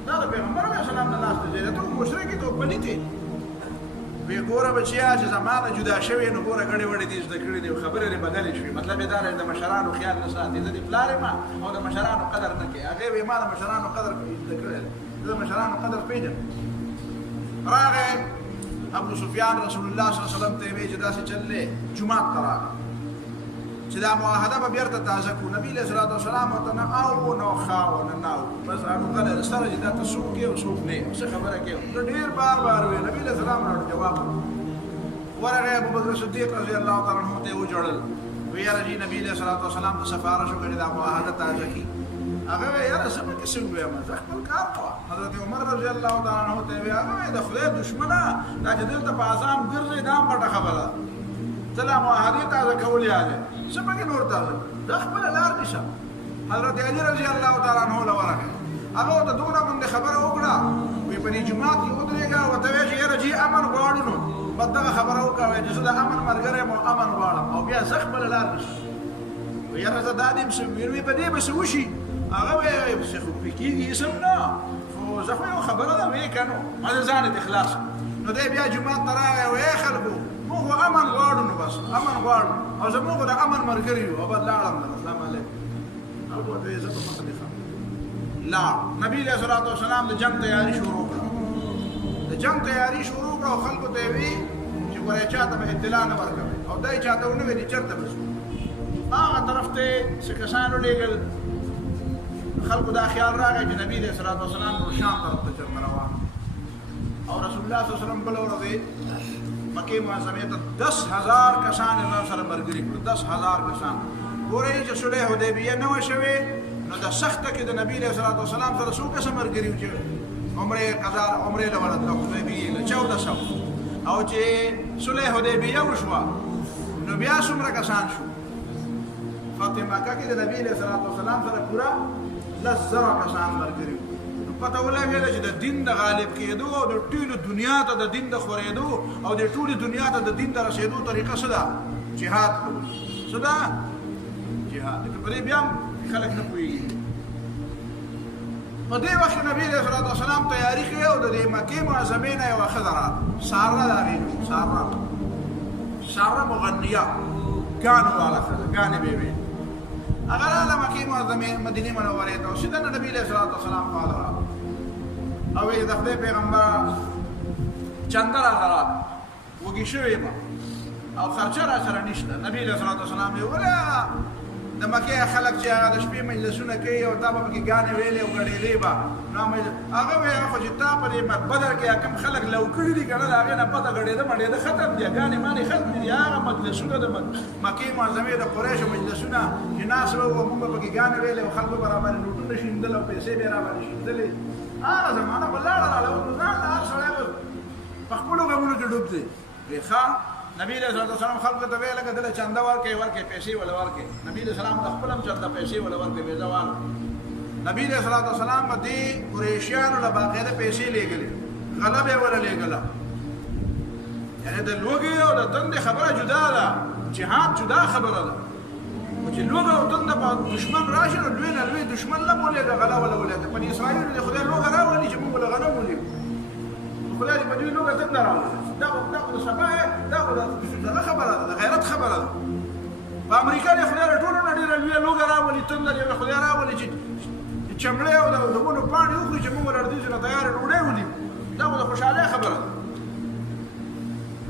دا د پیغمبر علیه السلام نه ناشته زه ته مشرک ته پلیته وی ګوره بچیا چې زمانه جدا شوی نو ګوره غړي وړي دي د کړي دی خبره لري بدل شي مطلب دا دی د مشرانو خیال نه ساتي د پلار ما او د مشرانو قدر نه کوي هغه وی ما د مشرانو قدر کړی د مشرانو قدر پیژن راغه ابو سفیان رسول الله صلی الله علیه وسلم ته وی چې داسې چللې جمعه ترا چې دا معاهده به بیرته تازه کو نبی صلی الله علیه وسلم ته نه او نو خاو نه نو بس هغه غل سره چې دا تاسو کې او څوک نه څه خبره کې ډېر بار وی نبی صلی الله علیه وسلم جواب ورغه ابو بکر صدیق رضی الله تعالی عنہ ته وجړل وی راځي نبی صلی الله علیه وسلم ته سفارش وکړي دا معاهده تازه کی هغه یاره سم کې څه وی ما خپل کار کوه حضرت عمر رضی الله تعالی عنہ ته وی هغه د خدای دشمنه دا چې دلته په اعظم ګرځي دا پټه خبره سلام معاهده تازه کول یاله سبق نور تازه د خپل لار نشه حضرت علی رضی الله تعالی عنہ لورغه هغه ته دونه باندې خبره وکړه وی په جمعات کې ودرېګا او ته وی چې راځي امن غواړو بدغه خبره وکړه چې زه د امن مرګره مو امن غواړم او بیا زه خپل لار نشه وی راځه د دې څه وی په دې بس وشي هغه وی څه خو پکېږي سم نه خو زه خو یو خبره ده وی کنو ما ځان ته اخلاص نو دې بیا جمعات تراغه وی خلکو موږ امن غواړو نو بس امن غواړو او زموږ د امن مرګري او بل لاړم السلام علیکم او دې عزت مخالفه لا نبی علیہ الصلوۃ والسلام د جنگ تیاری شروع کړه د جنگ تیاری شروع کړه او خلکو ته وی چې ورې چاته به اطلاع نه ورکوي او دای چاته ونه وی چرته بس هغه طرف ته سکسانو لګل خلکو دا خیال راغی چې نبی علیہ الصلوۃ والسلام نور شام طرف ته چر روان او رسول الله صلی الله علیه وسلم بل ورته مکه معظمه ته 10000 کسان نن سره مرګري کړ 10000 کسان ګورې چې صلح حدیبیه نو شوه نو د سخته کې د نبی صلی الله علیه وسلم سره څو کس مرګري و چې عمره قضا عمره لولت حدیبیه له 1400 او چې صلح حدیبیه وشوه نو بیا څومره کسان شو فاطمه کې د نبی صلی الله علیه وسلم سره پورا 10000 کسان مرګري پته ولګی چې د دین د غالب کېدو او د ټولو دنیا ته د دین د خورېدو او د ټولو دنیا ته د دین د رسېدو طریقه څه ده جهاد څه ده جهاد په دې بیا خلک نه پوهېږي په دې وخت نبی صلی الله علیه وسلم تیاری کوي او د مکې معظمې نه یوه ښځه راغله ساره ده هغې ساره مغنیه ګانو والا ښځه ګانې به وې هغه راغله مکې معظمې مدینې منورې ته او سیده نبی صلی الله علیه وسلم خواله راغله او د خدای پیغمبر چنده راغله وږې شوې یم او خرچه را سره نشته نبی صلی الله علیه وسلم یې وله د مکې خلک چې هغه د شپې مجلسونه کوي او تا به پکې ګانې ویلې او ګډېدې به هغه وی خو چې تا په دې بدر کې کوم خلک لو کړي دي که نه د هغې نه پته ګډېده مډېده ختم دي ګانې مانې ختم دي هغه مجلسونه د مکې معظمې د قریشو مجلسونه چې ناست به وو موږ به پکې ګانې ویلې او خلکو به راباندې نوټونه شیندل او پیسې به یې راباندې شیندلې هغه زمانه به لاړه راله ځان د هر سړی به په خپلو غمونو کې ډوب دی وی ښه نبی صلی الله علیه وسلم خلق ته ویل کده چنده ورکې پیسې ولا ورکې نبی صلی الله علیه وسلم د خپلم چنده پیسې ولا ورکې وځوان نبی صلی الله علیه وسلم باندې قریشیانو له باقاعده پیسې لګلې غلبه ولا لګلا یعنی د لوګي او د تند خبره جدا ده جهاد جدا خبره ده چې لوګه او تند په دشمن راشي نو لوی نه لوی دشمن لا مولېږه غلا ولا ولېږه په اسرائیل د خدای لوګه راولي چې موږ له غنم ولې خدای دې په دې لوګه تند راولي دا د سبا دا خبره ده غیرت خبره ده په امریکا کې خدای ټول نه ډېر لوی لوګه راولي تند دې خدای راولي چې چمړې او د ونو پاڼې وخوري چې موږ ورته دې نه تیار ډوډۍ ونیو دا د خوشاله خبره ده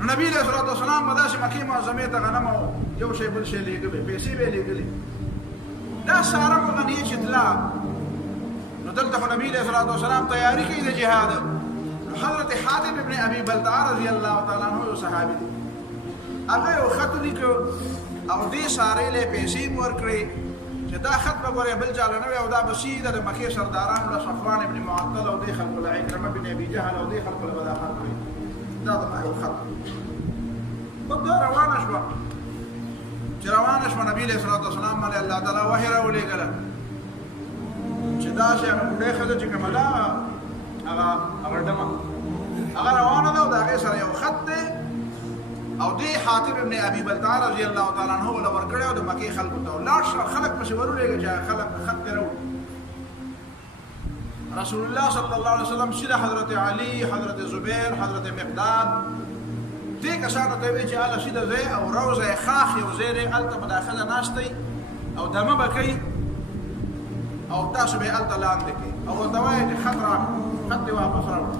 نبی علیہ الصلوۃ والسلام مداسه مکه معظمه ته غنم او یو شی بل شی لګلې پیسې به لګلې دا ساره مغنیه چې تلا نو دلته نبی علیہ الصلوۃ والسلام تیاری کوي د جهاد حضرت حاتم ابن ابي بلتعه رضی الله تعالی عنہ صحابي دي هغه یو خط لیکو او دې ساره له پیسې ورکړي چې دا خط به ګورې بل ځل نه او دا بسیده د مکه سردارانو له صفوان ابن معطل او دې خلق له عکرمه بن ابي جهل او دې خلق له بداخل کړی دا د یو خط په دا روانه شو چې روانه شو نبی له صلوات والسلام باندې الله تعالی وحی راولېږل چې دا چې هغه ډېر خدای چې کومه دا هغه دمه هغه روانه ده او دا هغه سره یو خط دی او دې حاتم ابن ابي بلتعه رضی الله تعالی عنہ ول ورکړی او د مکه خلکو ته لاړ خلک پسې ورولېږي چې خلک خط درو رسول الله صلی الله علیه وسلم سره حضرت علی حضرت زبیر حضرت مقداد دې کسانو ته وی چې الله سیده زه او روزه خاخ یو زیره الته مداخله ناشتي او دمه بکی او تاسو به الته لاندې کی او دوای چې خطر خط واپس راوړ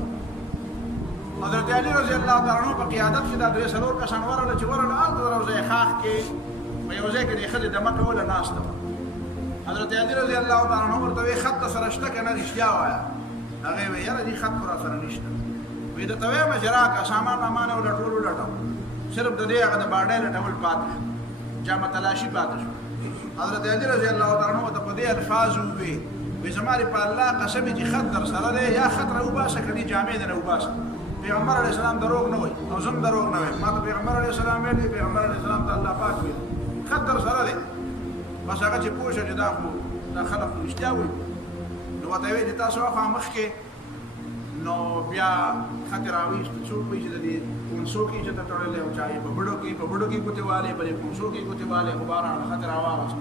حضرت علی رضی الله تعالی عنہ په قیادت کې د درې سلور کسان ورله چې ورله الته روزه خاخ کې په یو ځای کې د خدای دمه کوله ناشته حضرت علی رضی الله تعالی عنہ ورته خط سره شته کنه رښتیا وایا هغه وی یاره دې خط پر سره نشته وې د توې مجرا کا سامان مانه ول ټولو لټو صرف د دې هغه د باډې لټول پاتې جامه تلاشي پاتې شو حضرت علی رضی الله تعالی عنہ ته په دې الفاظ وې زماري په الله قسم چې خط در سره دی یا خط راو باسه کړي جامې نه راو باسه پیغمبر علیه السلام دروغ نه وای او زم دروغ نه وای ما ته پیغمبر علیه السلام ویلي پیغمبر علیه السلام ته الله پاک ویل خط در سره دی بس هغه چې پوښتنه چې دا خو دا خلق رښتیا وایي نو وته وی چې تاسو خو مخ کې نو بیا خطر راويست څوک وایي چې د دې پونسو کې چې تړلې او چای په بډو کې کوتیواله بلې پونسو کې کوتیواله غباران خطر راوست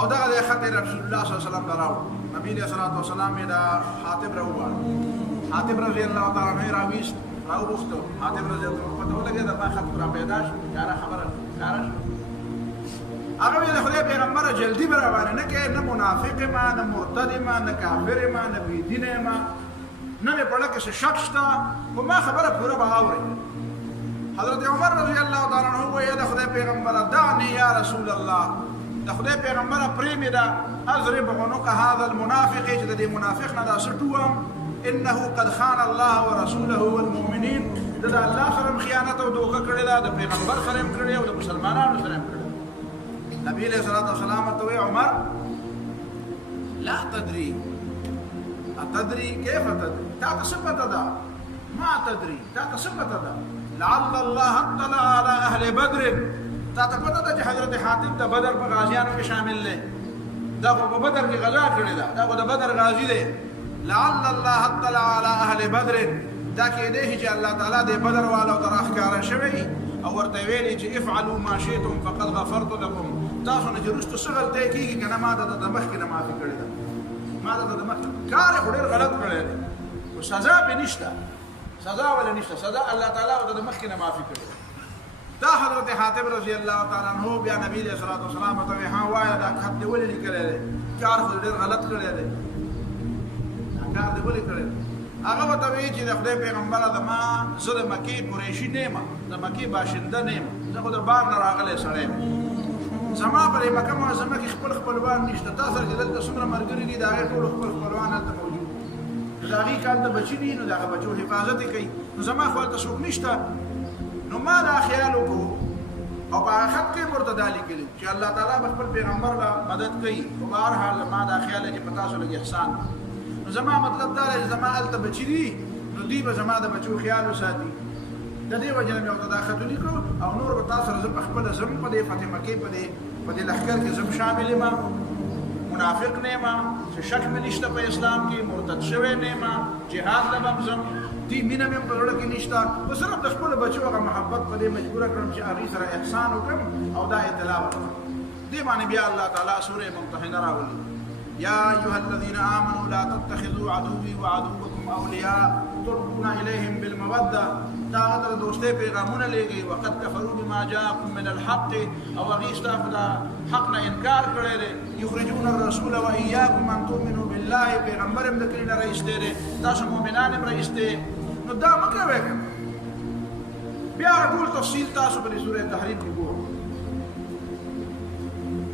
او دا د خطر رسول الله صلی الله علیه وسلم دراو نبی علیہ الصلوۃ والسلام دا حاتم راوړ حاتم رضی الله تعالی عنہ راويست راوستو حاتم رضی الله په توګه لګي دا خطر را پیدا شو یاره خبره کارش هغه د خدای پیغمبر جلدی برابر نه کې نه منافق ما نه مرتد ما نه کافر ما نه بيدین ما نه په لکه شک شته او ما خبره پوره بهاوري حضرت عمر رضی الله تعالی عنہ وایي د خدای پیغمبر دعني یا رسول الله د خدای پیغمبر پرېمه دا اضرب عنق هذا المنافق چې د منافق نه دا سټوم انه قد خان الله ورسوله والمؤمنين دا الله سره خیانت او دوکه کړی دا د پیغمبر سره کړی او د مسلمانانو سره کړی نبی علیہ الصلوۃ والسلام ته عمر لا تدري اتدري كيف تدري تثبت دا ما تدري تثبت دا لعل الله اطلع على اهل بدر تثبت دا حضرت حاتم ته بدر په غازیانو کې شامل لې دا په بدر کې غزا کړی دا د بدر غازی دی لعل الله اطلع على اهل بدر دا کې دې چې الله تعالی دې بدر والو تر اخکار شوی او ورته ویلي چې افعلوا ما شئتم فقد غفرت لكم تاسو نه جرستو سغل ته کیږي کنه ما د مخ کې نه معافي کړی دا ما د مخ کار ډېر غلط کړی او سزا به نشته سزا ولا نشته سزا الله تعالی او د مخ کې نه معافي کړی دا حضرت حاتم رضی الله تعالی عنہ بیا نبی علیہ الصلوۃ والسلام ته ها وایا دا خط دی ولې کړی کار ډېر غلط کړی دی کار دی ولې کړی هغه ته وی چې د خدای پیغمبر د ما زړه مکی قریشی نیمه د مکی باشنده نیمه زه د بار نه راغلی سړی زما پر مکه معظمه کې خپل خپلوان نشته تاسو چې دلته څومره مرګري دي دا ټول خپل خپلوان هلته موجود دا غي کال ته بچی دي نو دا بچو حفاظت کوي نو زما خپل ته څوک نشته نو ما دا خیال وکړو او په خط کې ورته دالي کړي چې الله تعالی خپل پیغمبر لا مدد کوي په هر حال ما دا خیال چې پتا سو لګي احسان زما مطلب دا دی زما الته بچی دي نو دی به زما د بچو خیال وساتي د دې وجه مې او تداخل وکړو او نور به تاسو زه په خپل زم په دې فاطمه کې په دې لښکر کې زم شامل ما منافق نه ما چې شک مې نشته په اسلام کې مرتد شوی نه ما جهاد لبم زم دې مینه مې په لړ کې نشته بس صرف د خپل بچو هغه محبت په دې مجبور کړم چې هغه سره احسان وکړم او دا اطلاع ورکړم دې باندې بیا الله تعالی سورې ممتحنه راولي یا ایها الذین آمنوا لا تتخذوا عدوي وعدوکم اولیاء تلقون الیهم بالموده دا غتر دوستي پیغامونه لګي وقد كفروا بما جاءكم من الحق او غیستا خدا حق نه انکار کړی دی یخرجون الرسول واياكم ان تؤمنوا بالله پیغمبر هم د کړي رئیس دی تاسو مؤمنان هم رئیس دی نو دا مکه وکړه بیا ټول تفصیل تاسو په سورې تحریم کې وګورئ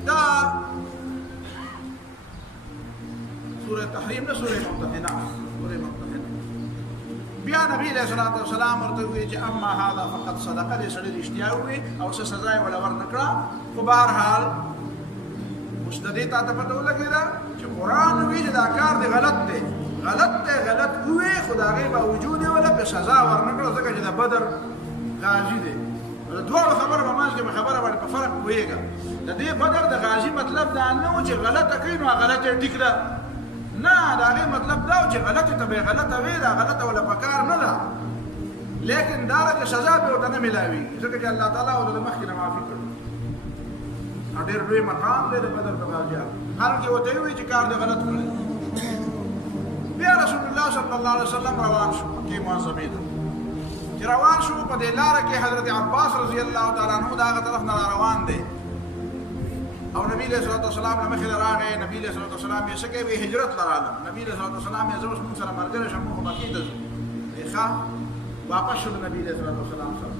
دا سورة تحریم نه سورة ممتحنه بیا نبی علیہ الصلوۃ والسلام ورته وی چې اما هذا فقط صدقه دې سړي اشتیا وي او څه سزا یې ولا ورنکړه خو بهر حال مستدی ته پته ولګیدا چې قران وی چې دا کار دی غلط وي خدای به وجود ولا په سزا ورنکړه ځکه چې دا بدر غازی دی دوه خبره په مانځ کې خبره باندې په فرق ویګا د دې بدر د غازی مطلب دا نه و چې غلطه کوي نو غلطه ټیک ده نه دا غي مطلب دا چې غلطه ته به غلطه وي دا غلطه ولا پکار نه ده لیکن دا د سزا به وته نه ملاوي ځکه چې الله تعالی او د مخکې نه معافي کړ ډېر لوی مقام دی د بدر د غازیانو هر کې وته وي چې کار د غلط کړی بیا رسول الله صلی الله علیه وسلم روان شو کې معظمه چې روان شو په دې لار کې حضرت عباس رضی الله تعالی عنہ دا طرف نه روان دی او نبی علیہ الصلوۃ والسلام نه مخې راغی نبی علیہ الصلوۃ والسلام یې څنګه به هجرت لراله نبی علیہ الصلوۃ والسلام یې زوج موږ سره مرګره شمو په مکه ته ښه واپس شو نبی علیہ الصلوۃ والسلام سره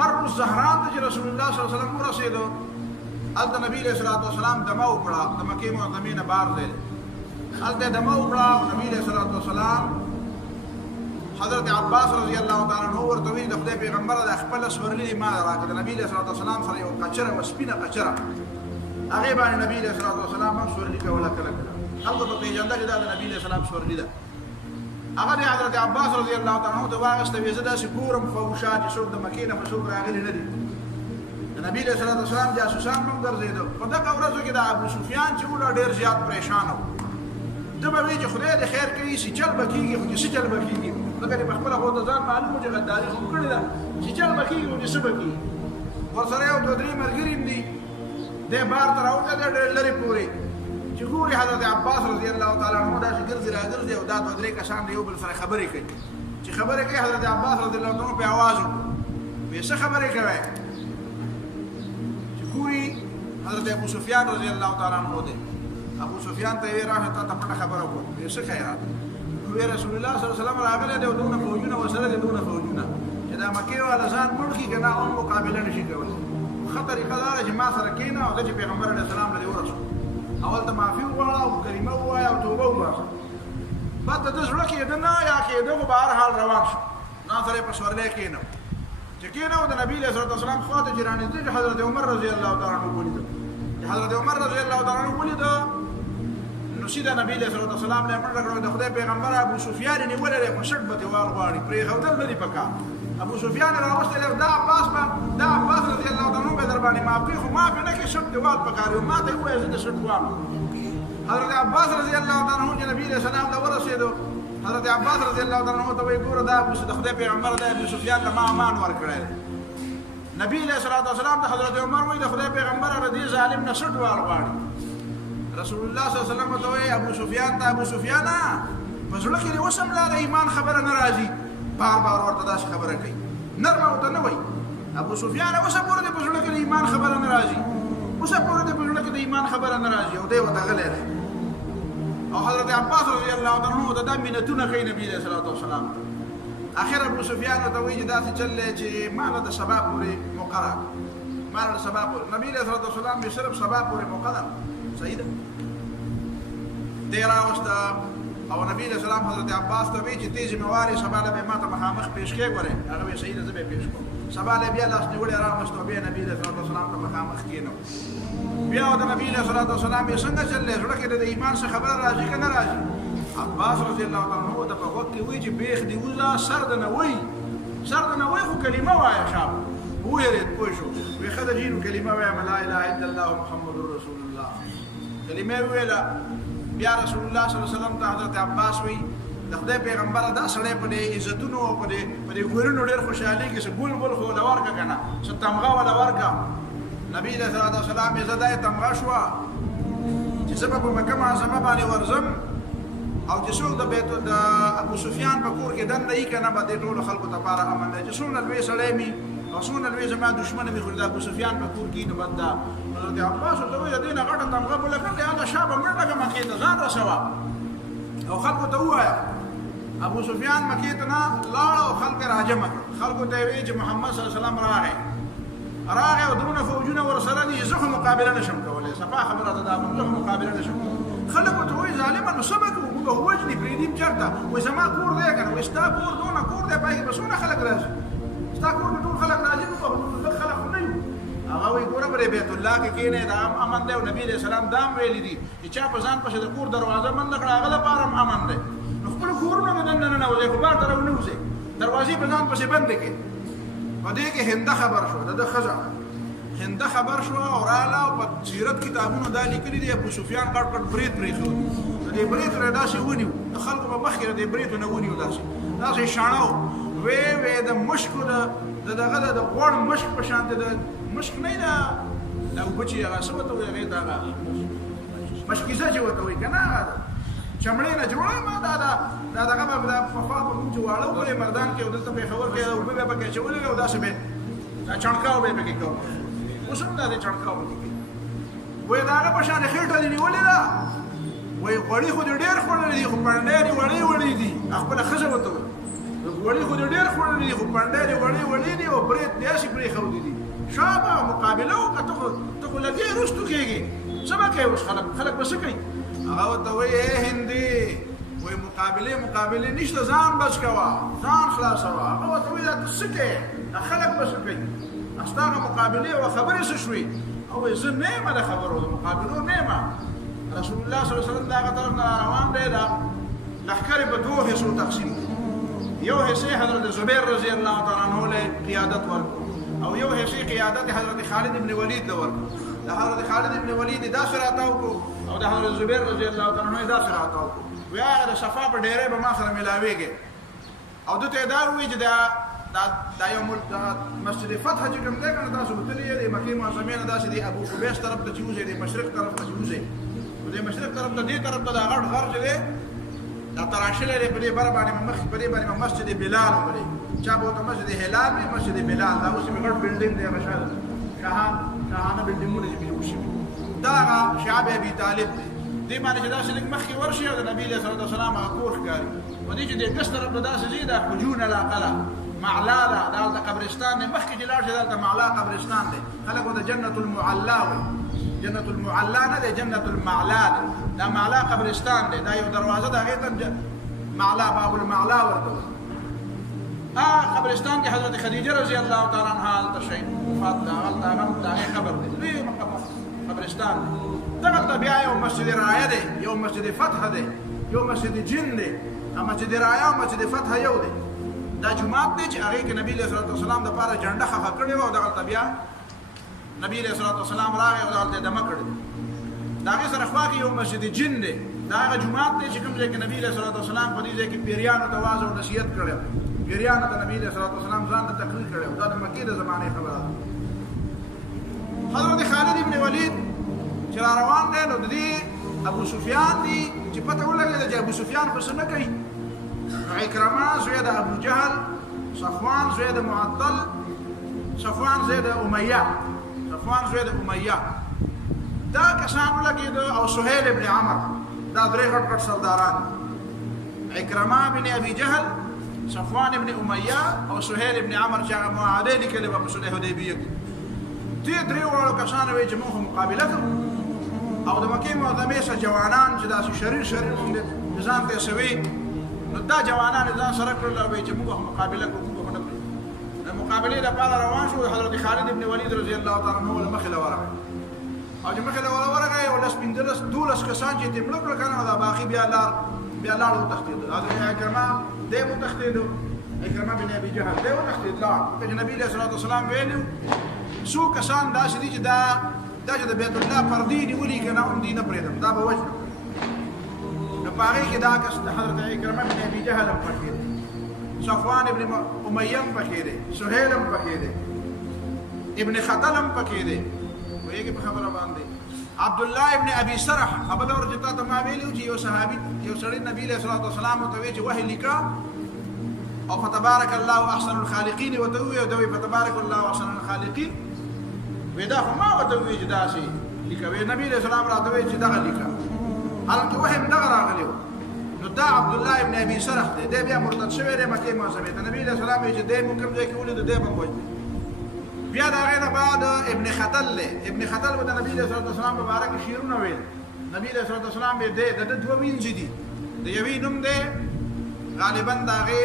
مر الزهران ته رسول الله صلی الله علیه وسلم ورسېدو الته نبی علیہ الصلوۃ والسلام دمو کړه د مکه معظمه نه بار دی الته دمو کړه نبی علیہ الصلوۃ والسلام حضرت عباس رضی الله تعالی عنہ ورته وی د خدای پیغمبر د خپل سورلی ما راکړه نبی علیہ الصلوۃ والسلام سره یو قچره وسپینه قچره هغه باندې نبی علیہ الصلوۃ والسلام هم سورلی کوله کله هغه په پیژنده چې دا نبی علیہ السلام سورلی ده هغه حضرت عباس رضی الله تعالی عنہ ته واغسته وی زدا سپورم فوشات څوک د مکې نه مسوک راغلی نه دي نبی علیہ الصلوۃ والسلام جاسوسان هم ګرځیدو په دغه ورځو کې د ابو سفیان چې ول ډیر زیات پریشان و دبه وی چې خدای د خیر کوي چې چل بکیږي خو چې چل بکیږي دغه په خپل هو ځان معلومه چې غداري هم کړی دا چې چل بکیږي او چې سبکی ورسره یو دوه درې مرګرین دي د بار تر اوته ډېر لري پوری چې ګوري حضرت عباس رضی الله تعالی عنہ دا چې ګرځي راګرځي او دا دوه درې کسان دی یو بل سره خبرې کوي چې خبرې کوي حضرت عباس رضی الله عنہ په आवाज وي څه خبرې کوي چې ګوري حضرت ابو سفیان رضی الله تعالی عنہ دی ابو سفیان ته یې راځه ته پټه خبره وکړه څه خیرات وی رسول الله صلی الله علیه وسلم راغله د دونه فوجونه وسره د دونه فوجونه چې دا مکه والا ځان ملکی کنه او مقابله نشي کولای خطر خدای چې ما سره کینه او د پیغمبر علیه السلام له ورسو اول ته معافي وغواړه او کلمه ووایه او توبه وباسه بعد د زړه کې دنه یا کې دغه بهر حال روان شو نه سره په سورلې کینه چې کینه او د نبی علیه السلام خواته جرانه دي حضرت عمر رضی الله تعالی عنہ ولید حضرت عمر رضی الله تعالی عنہ ولید نو سیده نبی علیہ الصلوۃ والسلام له امر کړو د خدای پیغمبر ابو سفیان نیولې له مشک به وال غواړي پرې خودل لري پکا ابو سفیان راوسته له دا عباس رضی الله عنه به در باندې معافي خو معافي نه کې شک دیوال پکارو ما ته وایي چې شک وامه حضرت عباس رضی الله عنه چې نبی علیہ السلام له ورسېدو حضرت عباس رضی الله عنه ته وایي ګوره دا ابو خدای پیغمبر د ابو سفیان له ما امان ورکړل نبی علیہ الصلوۃ والسلام د حضرت عمر وایي د خدای پیغمبر رضی ظالم نه شک وال غواړي رسول الله صلی الله علیه وسلم ته ابو سفیان پزړه کې وسم لا ایمان خبره ناراضي بار ورته داس خبره کوي نرمه وته نه وای ابو سفیان وسم ورته پزړه کې ایمان خبره ناراضي وسم ورته پزړه کې ایمان خبره ناراضي او دی وته غلې او حضرت عباس رضی الله عنه د دمنتونه کوي نبی صلی الله علیه وسلم اخر ابو سفیان ته وی چې داسې چلې چې مال د سبب پورې مقرر مال د سبب نبی صلی الله علیه وسلم به صرف سبب پورې مقرر صحیح ده تیرا وستا او نبی علیہ السلام حضرت عباس ته وی چې تیز مواري سباله به ماته مخامخ پیش کې غره هغه صحیح ده به پیش کوم سباله بیا لاس نیولې را مستو به نبی علیہ السلام ته مخامخ کېنو بیا د نبی علیہ السلام یې څنګه چلې زړه کې د ایمان څخه خبر راځي کنه راځي عباس رضی الله عنه ته په وخت کې وی چې بیخ دی وزا سر د نه وی خو کلمه وایي شاب ویرید پوه شو وی خدای کلمه وایي لا اله الا الله محمد رسول الله کلمه ویلا بیا رسول الله صلی الله علیه وسلم ته حضرت عباس وی د خدای پیغمبر دا سړی په دې عزتونو او په دې ګورونو ډېر خوشحالي کې څه ګول خو لور کا کنه څه تمغه ولا ورکا نبی علیہ الصلوۃ والسلام یې زده تمغه شوه چې زه به په مکه معظمه باندې ورځم او چې څوک د بیت د ابو سفیان په کور کې دنده یې که نه به دې ټولو خلکو دپاره امن دی چې څومره لوی سړی مي او څومره لوی زما دښمن مي خو د ابو سفیان په کور کې نو بد ده حضرت عباس ورته وویل د دې نه غټه تمغه بله کړه هغه شا به منډه کړه مکې ته ځان رسوه او خلکو ته ووایه ابو سفیان مکې ته نه لاړ او خلک یې راجمع کړ خلکو ته یې ویل چې محمد صلی الله علیه وسلم راغی او درونه فوجونه ورسره دي زه خو مقابله نشم کولی صفا خبره ده دا زه خو مقابله نشم خلک ورته وایي ظالمه نو څه به کوو موږ به ووژني پرېږدي چېرته وایي زما کور دی که نه وایي ستا کور دونه کور دی پای کې به څونه خلک راځي ستا کور کې ټول خلک راځي نو لږ خلک خو نه یو هغه وایي ګوره پرې بیت الله کې کښېنئ دا هم امن دی او نبي علیه السلام دا هم ویلي دي چې چا په ځان پسې د کور دروازه بنده کړه هغه لپاره هم امن دی نو خپلو کورونو نه دننه ننوځئ خو بار ته راونوځئ دروازې په ځان پسې بندې کړئ په دې کې هنده خبر شوه د ده ښځه هنده خبر شوه او راغله او په سیرت کتابونو دا لیکلي دي ابو سفیان غټ غټ برید پرېښود د دې برید را داسې ونیو د خلکو په مخکې د دې بریدو نه ونیو داسې شاڼه و وی د مشکو د دغه د غوړ مشک په شانتې د مشک نه دا اوبه چې هغه څه ورته وایي هغې ته هغه مشکیزه چې ورته وایي که نه هغه چمړې نه جوړه ما دا دغه به پخوا به موږ چې واړه وکړې مردان کې او دلته پېښور کې اوبه به پکې اچولې او داسې به چڼکاو به یې پکې کوو اوس هم دا د چڼکاو پکې کوي وایي د هغه په شان خېټه دې نیولې ده وایي غوړي خو دې ډېر خوړلي دي خو پنډۍ دې وړې وړې دي خپله ښځه ورته وایي غوړي خو دې ډېر خوړلي دي خو پنډۍ دې وړې وړې دي او برید داسې پرېښودي دي شابه مقابله وکړه ته خو لګې وروستو کېږي څه به کوې اوس خلک به څه کوي هغه ورته وایي ای هندي وایي مقابلې نشته ځان بچ کوه ځان خلاصوه هغه ورته وایي دا ته څه کوې دا خلک به څه کوي ستا هغه مقابلې او خبرې څه شوې او وایي زه نه یم د خبرو د مقابلو نه یم رسول الله صلی الله علیه وسلم د هغه طرف نه روان دی دا لښکر یې په دوو حصو تقسیم یو حصې حضرت زبیر رضی الله تعالی عنه له قیادت ورکړو او یو حصې قیادت حضرت خالد ابن ولید له ورکړو د حضرت خالد ابن ولید داسې راتاو کړو او د حضرت زبیر رضی الله تعالی عنه داسې راتاو کړو وایي هغه د صفا په ډیرې به ما سره ملاویږي او ده ته یې دا ووایي چې دا یو مسجد فتح چې کوم دی که نه تاسو وتلي یې د مکې معظمې نه داسې د ابو قبیس طرف ته چې وځئ د مشرق طرف ته چې وځئ نو د مشرق طرف ته دې طرف ته دا غټ غر چې دی دا تراشلی دی په دې بره باندې مخکې په دې باندې مسجد بلال وملي چا به ورته مسجد هلال وي مسجد بلال دا اوس یې غټ بلډینګ دی هغه شاهانه بلډینګونه چې پکې جوړ شوي دا هغه شعب ابي طالب دی دې باندې چې داسې لږ مخکې ورشي او د نبي علیه صلات وسلام هغه کور ښکاري په دې چې د ګس طرف ته داسې ځي دا حجون علاقه ده معلا ده دا هلته قبرستان دی مخکې چې لاړ شي دلته معلا قبرستان دی خلک ورته جنت المعلا وایي جنت المعلا نه دی جنت المعلا دی دا معلا قبرستان دی دا یو دروازه ده هغې ته معلا باب المعلا ورته وایي قبرستان کې حضرت خدیجه رضی الله تعالی عنها هلته شهید وفات ده هلته هغه د هغې قبر دی لوی قبرستان دی دغلته بیا یو مسجد رایه دی یو مسجد فتح دی یو مسجد جن دی مسجد رایه او مسجد فتح یو دی دا جومات دی چې هغې کې نبي علیه صلات وسلام دپاره جنډه خفه کړې وه او دغلته بیا نبی علیه صلات وسلام راغی او دغلته یې دمه کړې د هغې سره خوا کې یو مسجد جن دی دا هغه جومات دی چې کوم ځای کې نبي علیه صلات وسلام په دې ځای کې پیریانو ته واعظ او نصیحت کړی پیریانو ته نبي علیه صلات وسلام ځان ته تقریر کړی دا د مکې د زمانې خبره ده حضرت خالد ابن ولید چې را روان دی نو د دې ابو سفیان دی چې پته ولګېده چې ابو سفیان خو څه نه کوي عکرمه زوی د ابو جهل صفوان زوی د معطل صفوان زوی د امیه دا کسان ولګېده او سهیل ابن عمر دا درې غټ غټ سرداران عکرمه بن ابي جهل صفوان ابن امیه او سهیل ابن عمر چې هغه معاهدې لیکلې وه په صلح حدیبیه کې دې درې واړو کسانو وایي چې موږ مقابله کوو او د مکې معظمې سره جوانان چې داسې شریر غوندې ځان ته یې سوي نو دا جوانان یې ځان سره کړل او وایي چې موږ مقابله کوو موږ نه کوو د مقابلې لپاره روان شو حضرت خالد ابن ولید رضی الله تعالی عنه له مخې له ورغی او چې مخې له ورغی او لس پنځلس دولس کسان چې یې مړه کړل که نه دا باقي بیا لاړ وتښتېدل حضرت عکرمه دی وتښتېدو عکرمه بن ابي جهل دی وتښتېد لاړ چې نبي علیه صلات وسلام ویلي څو کسان داسې دي چې دا چې د بیت الله پردې نیولي که نه هم دي نه پرېږدم دا به وجنم نو په هغې کې دا کس د حضرت عکرمه بن ابي جهل هم پکې دی صفوان ابن امیه هم پکې دی سهیل هم پکې دی ابن خطل هم پکې دی ویږي په خبره باندې عبد الله ابن ابي سرح ابل ورته ته ما ویلو چې یو صحابي یو سړی نبی له صلوات والسلام ته وی چې وحی لیکا او فتبارك الله احسن الخالقين وتوي ودوي فتبارك الله احسن الخالقين ودا ما وتوي جداسي لیکا وی نبی له سلام راته وی چې دغه لیکا حالانکه وحی دغه راغلی نو دا عبد الله ابن ابي سرح دی بیا مرتد شوی دی مکه معظمه ته نبی له سلام یې چې دی کوم ځای کې ولید دی په وجه بیا دا غیر بعد ابن خطل و د نبی له صلوات والسلام مبارک شیرونه ویل نبی له صلوات والسلام یې د دوه وینځ دي د یوې نوم دی غالبا دا غي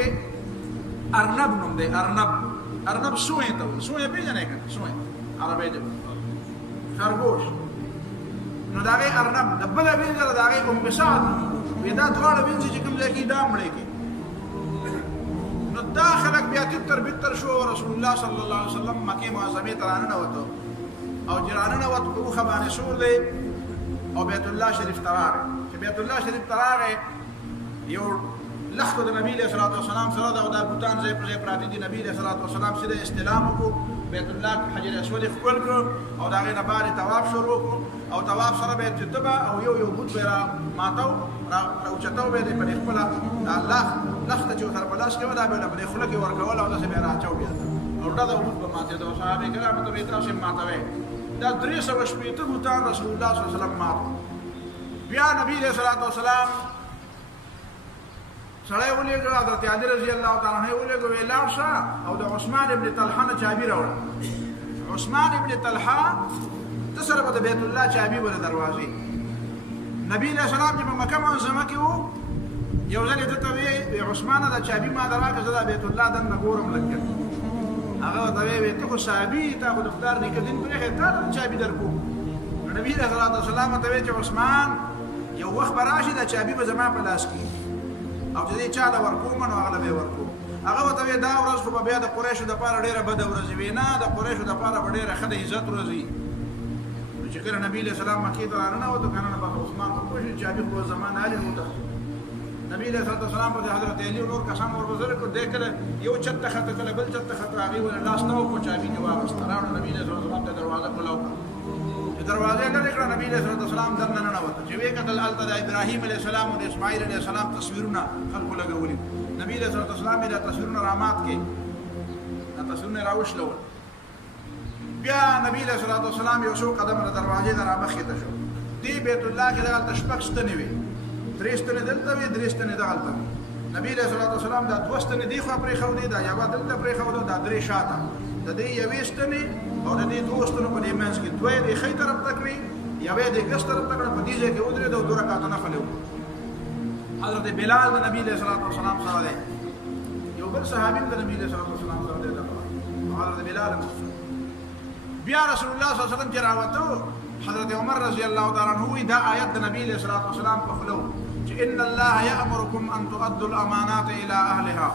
ارنب نوم دی ارنب سوې ته سوې پیژنې کنه سوې عربی دی خرگوش نو دا غي ارنب د بل وینځ دا غي ام بسعد ودا دواړه وینځ چې کوم ځای کې دا مړې کې دا خلق بیا تتر شو رسول الله صلی الله علیه وسلم مکه معظمه ته راننوتو او جراننوتو په خو باندې سور دی او بیت الله شریف تراغه چې بیت الله شریف تراغه یو لخت د نبی له صلوات والسلام سره دا بوتان ځای پر ځای پراته دي نبی له صلوات والسلام سره استلام کو بیت الله حجر اسود خپل کړ او دا غي نه بعد طواف شروع کو او طواف سره به تتبع او یو بوت به ماتو او چتاو به په خپل الله لخت چې تر بلاس کې ودا به په خپل کې ورکول او داسې به راچو بیا او دا د بوت په ماته د صحابه کرام ته به ترسه ماتوي دا 380 بوتان رسول الله صلی الله علیه وسلم مات بیا نبی له صلوات والسلام سړی ولېږه حضرت علي رضی الله تعالی عنہ ولېږه ویلاړ شه او د عثمان ابن طلحه نه چابي راوړه عثمان ابن طلحه تسره په بیت الله چابي ور دروازې نبی له سلام چې مکه معظمه کې وو یو ځل ته وی عثمان دا چابي ما دراکه زدا بیت الله دن نګورم لګل هغه ته وی ته خو صحابي ته خو دفتر دې کدin پرې ته چابي درکو نبی له سلام ته وی چې عثمان یو وخت براشي دا چابي به زما په لاس کې او چې چا دا ورکوم نو هغه به ورکو هغه ته دا ورځ خو بیا د قریشو د پاره ډیره بد ورځ وی نه د قریشو د پاره ډیره خدای عزت ورځي چې کله نبی له سلام مکه ته رانه وته کنه په عثمان په کوشش چې په زمانه علي وته نبی له سلام په حضرت علی نور قسم ور بزر کو دیکله یو چته خطه کله بل چته خطه هغه ول لاس نو کو چابي نه واغست راو نبی له سلام ته دروازه کولاو دروازه نه کړه نبی له سلام دنه نه وته چې وی کتل الته د ابراهیم علیه السلام او د اسماعیل علیه السلام تصویرونه خلکو لګولي نبی له سلام د تصویرونه رامات کې د تصویرونه راوښلو بیا نبی له سلام یو شو قدم د دروازې نه رامخې ته شو دی بیت الله کې دغه تشپکشتنی وي درېستنه دلته وي درېستنه دغلته نبی له سلام د دوستنه دی خو پرې خو دی دا یو دلته پرې خو دا درې شاته د دې یوېستنه او د دې دوستونو په دې منځ کې دوی د خې طرف تکري یوې د ګس طرف تکړه په دې ځای کې ودرې د دوه رکعاتو نه خلو حضرت بلال د نبی له سلام سره دی یو بل صحابي د نبی له سلام سره دی حضرت بلال بیا رسول الله صلی الله علیه وسلم جراوته حضرت عمر رضی الله تعالی عنہ دا آیت د نبی له سلام په خلو چې ان الله یامرکم ان تؤدوا الامانات الى اهلها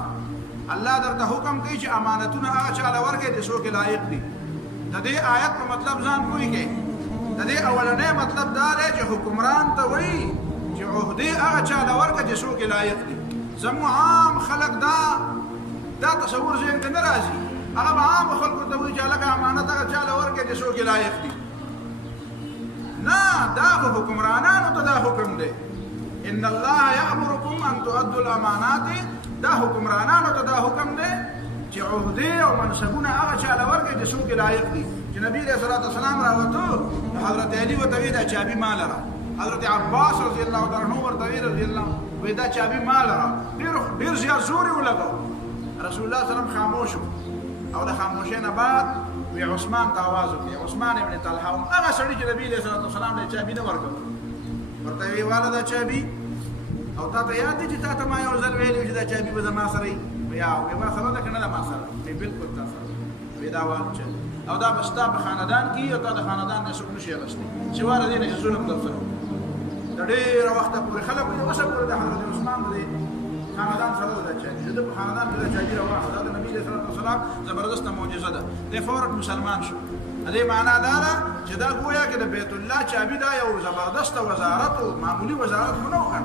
الله درته حکم کوي چې امانتونه هغه چاله ورکړي چې څوک لایق دي د دې آیت په مطلب ځان کوی کې د دې اولنې مطلب دا دی چې حکمران ته وایي چې عہده هغه چاله ورکړي چې څوک لایق دي زمو عام خلق دا تصور ذهن ته نه راځي هغه عام خلکو ته وایي چې هغه امانت هغه چاله ورکړي چې څوک لایق دي نه دا حکمرانانو ته دا حکم دی ان الله یامرکم ان تؤدوا الامانات دا حکمرانانو ته دا حکم دی چې عہده او منصبونه هغه چاله ورکړي چې څوک لایق دي چې نبی رسول الله صلی الله علیه وسلم راوته حضرت علی وتوی دا چابي مال را حضرت عباس رضی الله تعالی عنہ ورته رضی الله وې دا چابي مال را ډیر زیات زوري ولګو رسول الله صلی الله علیه وسلم خاموش او د خاموشۍ نه بعد وی عثمان تاواز وکړي عثمان ابن طلحه هغه سړي چې نبی رسول الله صلی الله علیه وسلم له چابي نه ورکړ ورته وی والدا چابي او تا ته یاد دي چې تا ته ما یو ځل ویلو چې دا چابي به زما سره یا ما سره ده کنه ما سره په بالکل تاسو وی دا واچ او دا بستا په خاندان کې او تا د خاندان نه څوک نشي غشتي چې واره دي نه ظلم درسره د ډېر وخت پورې خلک یو څه پر د حضرت عثمان دی خاندان سره ده چې د خاندان کې چابي راوړه د نبی صلی الله علیه وسلم زبردست معجزه ده د فورا مسلمان شو دې معنا دا ده چې دا گویا کې د بیت الله چابي دا یو زبردست وزارت او معمولی وزارت نه وکړ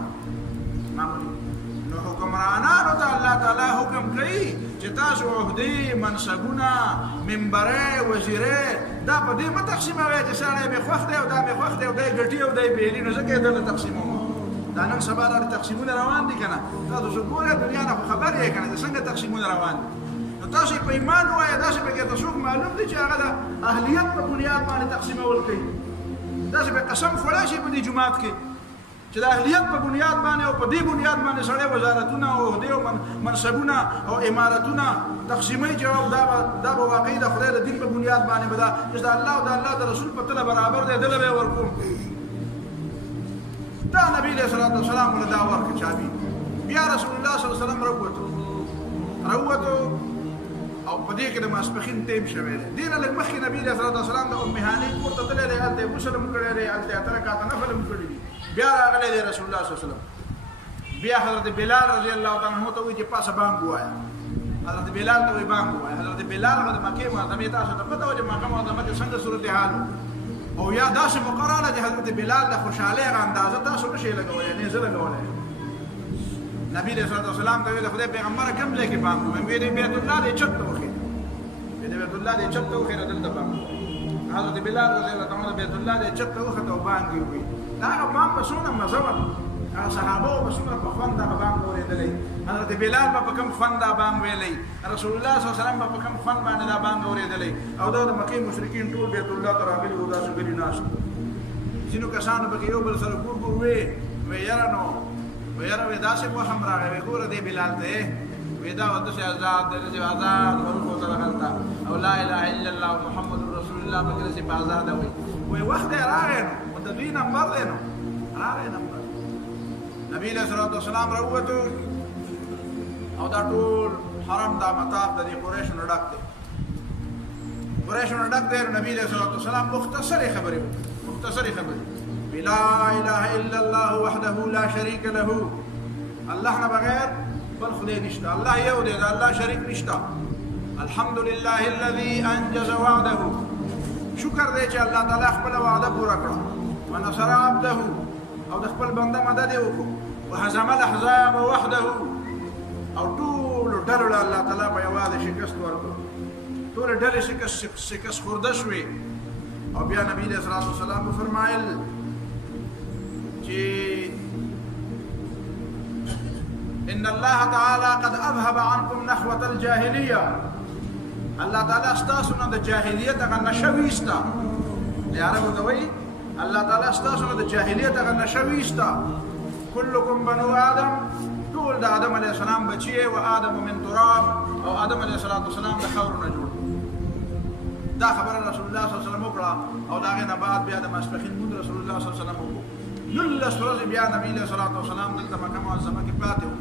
معمولی نو حکم حکمرانانو ته الله تعالی حکم کوي چې تاسو عہدې منصبونه منبرې وزیرې دا په دې مه تقسیموئ چې سړی مې خوښ دی او دا مې خوښ دی او دی ګټي او دی بیلي نو ځکه یې دله تقسیموم دا نن سبا دا تقسیمونه روان دي که نه تاسو ګورئ دنیا نه خو خبر یې که نه چې څنګه تقسیمونه روان دي نو تاسو یې په ایمان ووایه داسې پکې ته څوک معلوم دی چې هغه د اهلیت په بنیاد باندې تقسیمول کوي داسې به قسم خوړی شي په دې جومات کې چې د اهلیت په بنیاد باندې او په دې بنیاد باندې سړی وزارتونه او عهدې او منصبونه او امارتونه تقسیموي چې دا به واقعي د خدای د دین په بنیاد باندې به دا چې د الله او د الله د رسول په تله برابر دی دله به یې ورکوم دا نبي علیه الصلاة والسلام ورته دا ورکړه چابي بیا رسول الله صلی الله علیه وسلم راووتو او په دې کې د ماسپښین ټیم شوی دی دې نه لږ مخکې نبي علیه الصلاة والسلام د ام هاني کور ته تللی دی هلته یې غسل هم کړی دی هلته یې اته رکعته نفل هم کړي دي بیا راغلی دی رسول الله صلی الله علیه وسلم بیا حضرت بلال رضی الله تعالی عنہ ته وایي چې پاسه بانګ ووایه حضرت بلال ته وایي بانګ ووایه حضرت بلال هغه د مکې معظمې تاسو ته پته وه چې مکه معظمه کې څنګه صورتحال او یا داسې مقرره ده چې حضرت بلال د خوشحالۍ هغه اندازه تاسو نشئ لګولی نه زه لګولی نبي علیه الصلاة والسلام ته ویل د خدای پیغمبره کوم ځای کې بانګ ووایم ویې د بیت الله دی چت ته وخېږه د بیت الله دی چت ته وخېږه دلته بانګ حضرت بلال رضی الله تعالی عنه بیت الله دی چت ته وخېته او بانګ یې ووایي دا هغه بانګ به څومره مزه وه هغه صحابه به څومره په خوند هغه بانګ اورېدلی حضرت بلال به په کوم خوند دا بانګ ویلی رسول الله صلی الله علیه وسلم به په کوم خوند باندې دا بانګ اورېدلی او دا د مکې مشرکین ټول بیت الله ته راغلي وو داسې غلي ناست ځینو کسانو پکې یو بل سره ګور ګور وی یاره نو وی یاره وی داسې وهم راغی وی ګوره دې بلال ته وی دا وداسې آزاد دی چې آزاد ورکو سره هلته او لا اله الا الله محمد رسول الله پکې داسې په آزاده وی وخت یې راغی نو د دوی نمبر دی نو راغی نمبر نبی علیه الصلاة والسلام راووتو او دا ټول حرم دا مطاف د دې قریشو نه ډک دی قریشو نه ډک دی نبی علیه الصلاة والسلام مختصرې خبرې لا اله الا الله وحده لا شريك له الله نه بغیر بل خدای نشته الله یو دی دا الله شریک نشته الحمد لله الذي انجز وعده شکر دی چې الله تعالی خپل وعده پوره کړه ونصر عبده او د خپل بنده مدد یې وکړو وهزم الاحزاب وحده او ټولو ډلو له الله تعالی په یوازې شکست ورکړو ټولې ډلې شکست خورده شوې او بیا نبی علیه الصلاة والسلام فرمایل چې ان الله تعالی قد اذهب عنكم نخوة الجاهلیه الله تعالی ستاسو نه د جاهلیت هغه نشه ویسته د عربو ته وایي الله تعالی ستاسو نه د جاهلیت هغه نشه ویسته كلكم بنو آدم ټول د آدم علیه السلام بچی و آدم من تراب او آدم علیه الصلاة والسلام د خاورو نه جوړ دا خبره رسول الله صلی الله علیه وسلم وکړه او د هغې نه بعد بیا د ماسپښین لمونځ رسول الله صلی الله علیه وسلم وکړو 19 ورځې بیا نبي علیه الصلاة والسلام دلته مکه معظمه کې پاتې وو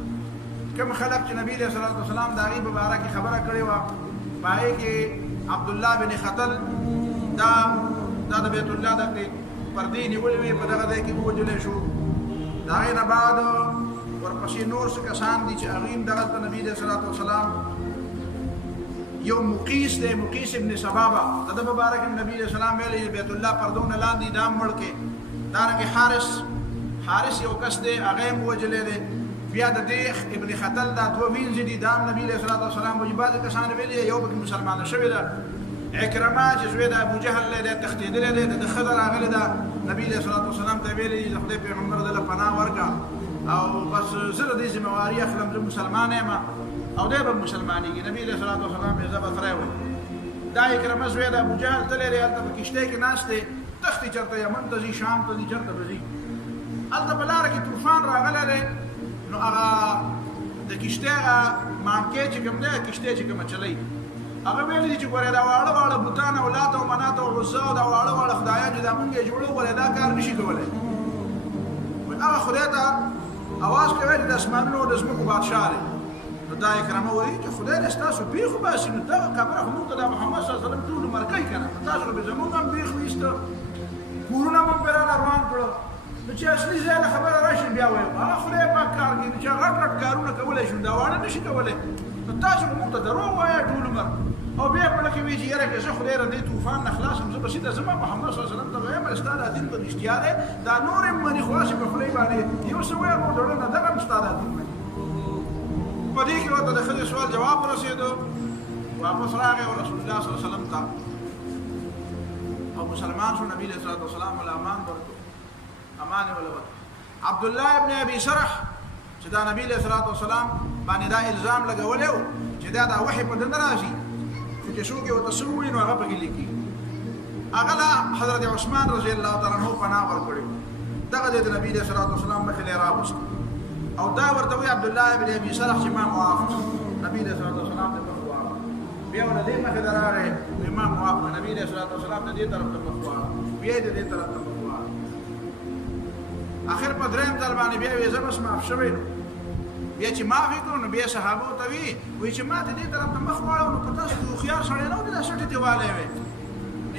کوم خلک چې نبي علیه الصلاة والسلام د هغې په باره کې خبره کړې وه په هغې کې عبدالله بن خطل دا د بیت الله دغې پردې نیولې وې په دغه ځای کې ووجلی شو د هغې نه بعد ورپسې نور څه کسان دي چې هغوی هم دغلته نبي علیه الصلاة والسلام یو مقیس دی مقیس ابن سبابه د ده په باره کې نبي علیه السلام ویلی بیت الله پردونه لاندې دا هم مړ کې دارنګې حارس یو کس دی هغه هم ووجلی دی بیا د دې ابن خطل دا دوه وینځې دي دا هم نبي علیه الصلاة والسلام وایي بعضې کسانو ویلي یو پکې مسلمانه شوې ده عکرمه چې زوی د ابوجهل دی دی تښتېدلی دی د ده ښځه راغلې ده نبي علیه الصلاة والسلام ته یې ویلي د خدای پیغمبر دله پناه ورکړه او بس زه د دې ذمهواري اخلم زه مسلمان یم او دی به مسلمانېږي نبي علیه الصلاة والسلام یې زه به تری وم دا عکرمه زوی د ابوجهل تللی دی هلته په کښتۍ کې ناست دی تښتي چېرته یمن ته ځي شام ته ځي چېرته به ځي هلته په لاره کې طوفان راغلی دی نو هغه د کښتۍ هغه مانکۍ چې کوم دی کښتۍ چې کومه چلی هغه ویلي دي چې ګورې دا واړه واړه بوتان او لات او منات او عزا او دا واړه واړه خدایان چې دا مونږ یې جوړو ګورې دا کار نشي کولی هغه خدای ته اواز کوي چې د اسمانونو او د ځمکو بادشاه دی نو دا اکرامه وایي چې خدای دې ستاسو بیخ وباسي نو دغه خبره خو موږ ته د محمد صلی الله علیه وسلم ټول عمر کوي که نه تاسو خو به زموږ هم بیخ وایسته کورونه مو پرې راله روان کړه نو چې اصلي ځای له خبره راشي بیا وایو هغه خدای پاک کار کوي نو چې غټ غټ کارونه کولی شو دا واړه نشي کولی نو تاسو خو موږ ته دروغ وایه ټول عمر او بیا په لکه وی چې یاره که زه خدای را دې طوفان نه خلاصم زه به سیده ځم محمد صلی الله علیه وسلم ته وایم ستا دا دین به رښتیا دی دا نور هم مني خو هسې په خولۍ باندې یو څه وایم نو زړه نه دغه هم ستا دا دین مني په دې کې ورته د ښځې سوال جواب ورسېدو واپس راغی او رسول الله صلی الله علیه وسلم ته او مسلمان شو نبی علیہ الصلوۃ والسلام ول امان ورکړو امان ول عبد الله ابن ابي سرح چې دا نبی علیہ الصلوۃ والسلام باندې دا الزام لګولیو چې دا وحی په دنه راشي چې څوک یو تسوی نو هغه په کې لیکي هغه حضرت عثمان رضی الله تعالی عنہ پناه ورکړي دغه د نبی علیہ الصلوۃ والسلام مخې له راوست او دا ورته وی عبد الله ابن ابي سرح چې ما موافق نبی علیہ الصلوۃ والسلام ته موافق بیا ول دې مخې دراره ما موافق نبی علیہ الصلوۃ والسلام دې طرف ته موافق بیا دې طرف ته موافق اخر په دریم ځل باندې بیا وې زما معاف شوی بیا چې معافي کړو نو بیا صحابه ته وی چې ما ته دې طرف ته مخ واړو نو پتہ شو خيار سره نه د شټه ته والے وي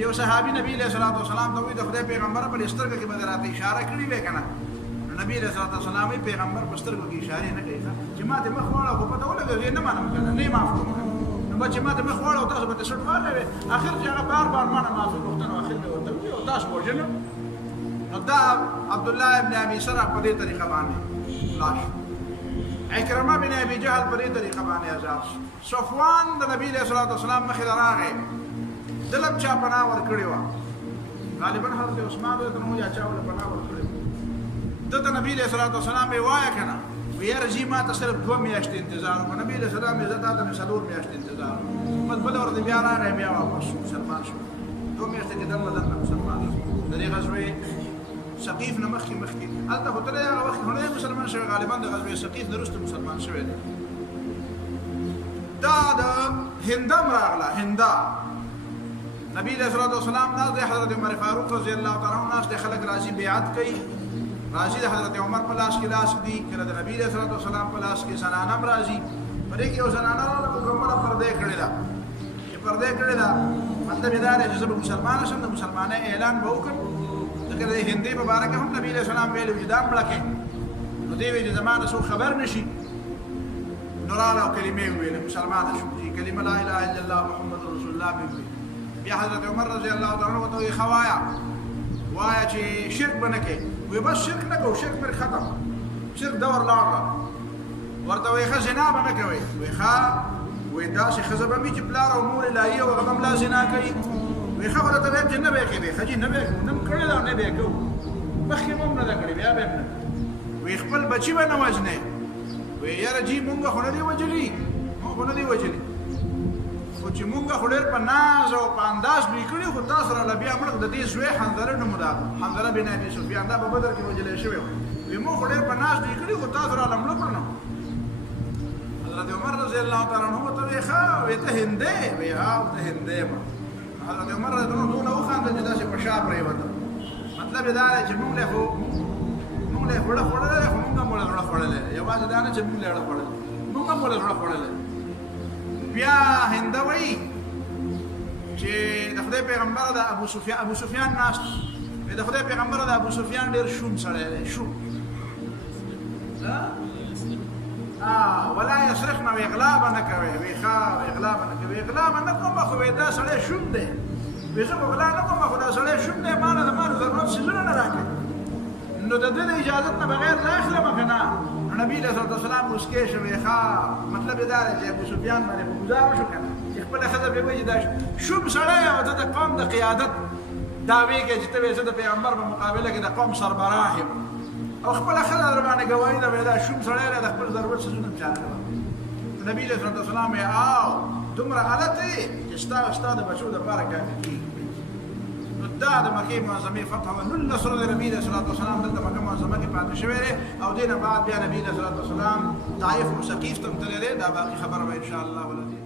یو صحابي نبی علیہ الصلوۃ والسلام ته وی د خدای پیغمبر په سترګه کې بدراته اشاره کړې وې کنه نبی علیہ الصلوۃ والسلام پیغمبر په سترګه کې اشاره نه کوي چې ما ته مخ واړو په پتہ ولګي نه مانم کنه نه معاف کوم نو چې ما ته مخ واړو تاسو به شټ والے وي اخر چې هغه بار ما معافي وختنه اخر به وته او تاسو وژنه نو دا عبد الله ابن ابي سرح په دې طریقه باندې لاش عکرمه بن ابي جهل په دې طریقه باندې آزاد صفوان د نبی له صلوات والسلام مخې راغی دلم چا پناه ور کړی و غالبا حضرت عثمان ته نو یا چا ول پناه ور کړی دته نبی له صلوات والسلام به وایا کنه ويا رجی ما ته صرف 2 میاشتې انتظار او نبی له سلام عزت ته 3 میاشتې انتظار مطلب ورته بیا راغی بیا واپس مسلمان شو 2 میاشتې کې دغه مسلمان شو د دې غزوه ثقيف نه مخکې البته هوتره هغه وخت هغه مسلمان شوی غالبا د غزوه ثقيف درسته مسلمان شوی دی دا د هندم راغله هندا نبی علیہ الصلوۃ والسلام ناز حضرت عمر فاروق رضی الله تعالی عنہ ناز خلق راضی بیعت کوي راضی حضرت عمر په لاس کې لاس دی کړه د نبی علیہ الصلوۃ والسلام په لاس کې زنانم راضی پرې کې یو زنانه راغله کومه پردې کړې ده چې پردې کړې ده مطلب دا دی چې مسلمان شم د مسلمانۍ اعلان به وکړ دغه هندي مبارک هم نبی علیہ السلام ویلو چې دا ملکه نو دی وی د زمانه سو خبر نشي نوراله کلمې ویل مسلمان شو چې کلمه لا اله الا الله محمد رسول الله وی بیا حضرت عمر رضی الله تعالی عنہ ته خوایا وایا چې شرک بنکې وی بس شرک نه کو شرک پر ختم شرک دور لاړ ورته وی خزنا بنکې وی ښا وی دا چې خزبه می چې بلار او مور الهی او غم لا زنا کوي وی خبره ته چې نه به کوي خجی نه به نم کړی دا نه به کو مخکې مونږ نه کړی بیا به نه وی خپل بچی به نه وژنه وی یاره جی مونږ خو نه دی وجلی مونږ نه دی وجلی خو چې مونږ خو ډېر په ناز او په انداز لیکلي خو تاسو را بیا موږ د دې زوی حنظله نوم ده حنظله بن ابي سفيان دا په بدر کې وجلی شوی وی مونږ ډېر په ناز لیکلي خو تاسو را لمړو کړنو حضرت عمر رضی الله تعالی عنہ ته وی ښا وی ته هندې وی ها ته هندې حضرت عمر رضی الله عنه نو خان د داسې په شا پرې وته مطلب دا دی چې موږ له وړه وړل خو موږ موږ وړه وړل یوازې دا نه چې موږ له وړه وړل موږ وړه وړل بیا هندوی چې د خدای پیغمبر د ابو سفیان ناس د خدای پیغمبر د ابو سفیان ډیر شوم سره شوم ولا يسرقنا واغلابا نكوي ويخا اغلابا نكوي اغلابا نكم خو دا سره شوم دی ویزه په غلا نه کوم خو دا سره شوم دی مال د مال ضرورت سيزونه نه راکې نو د دې اجازه نه بغیر داخله مکنه نبی له صلی الله علیه وسلم مسکه شوی ښا مطلب دا دی چې ابو سفیان باندې گزار شو کنه چې خپل خزه به وایي دا شوم سره او د قوم د قیادت داوی کې چې ته د پیغمبر په مقابله کې د قوم سربراهم او خپل خزه در باندې گواهی دا شوم سره د خپل ضرورت سيزونه چاره نبی له صلی الله علیه وسلم او تمره علته چې ستا د بچو د پاره کوي دا د مکه معظمه فتح او نصر د نبی صلی الله علیه وسلم د مکه معظمه کې پاتې شوی او دینه بعد بیا نبی صلی الله علیه وسلم طائف او ثقيف ته تللی دا باقي خبره به ان شاء الله ولدي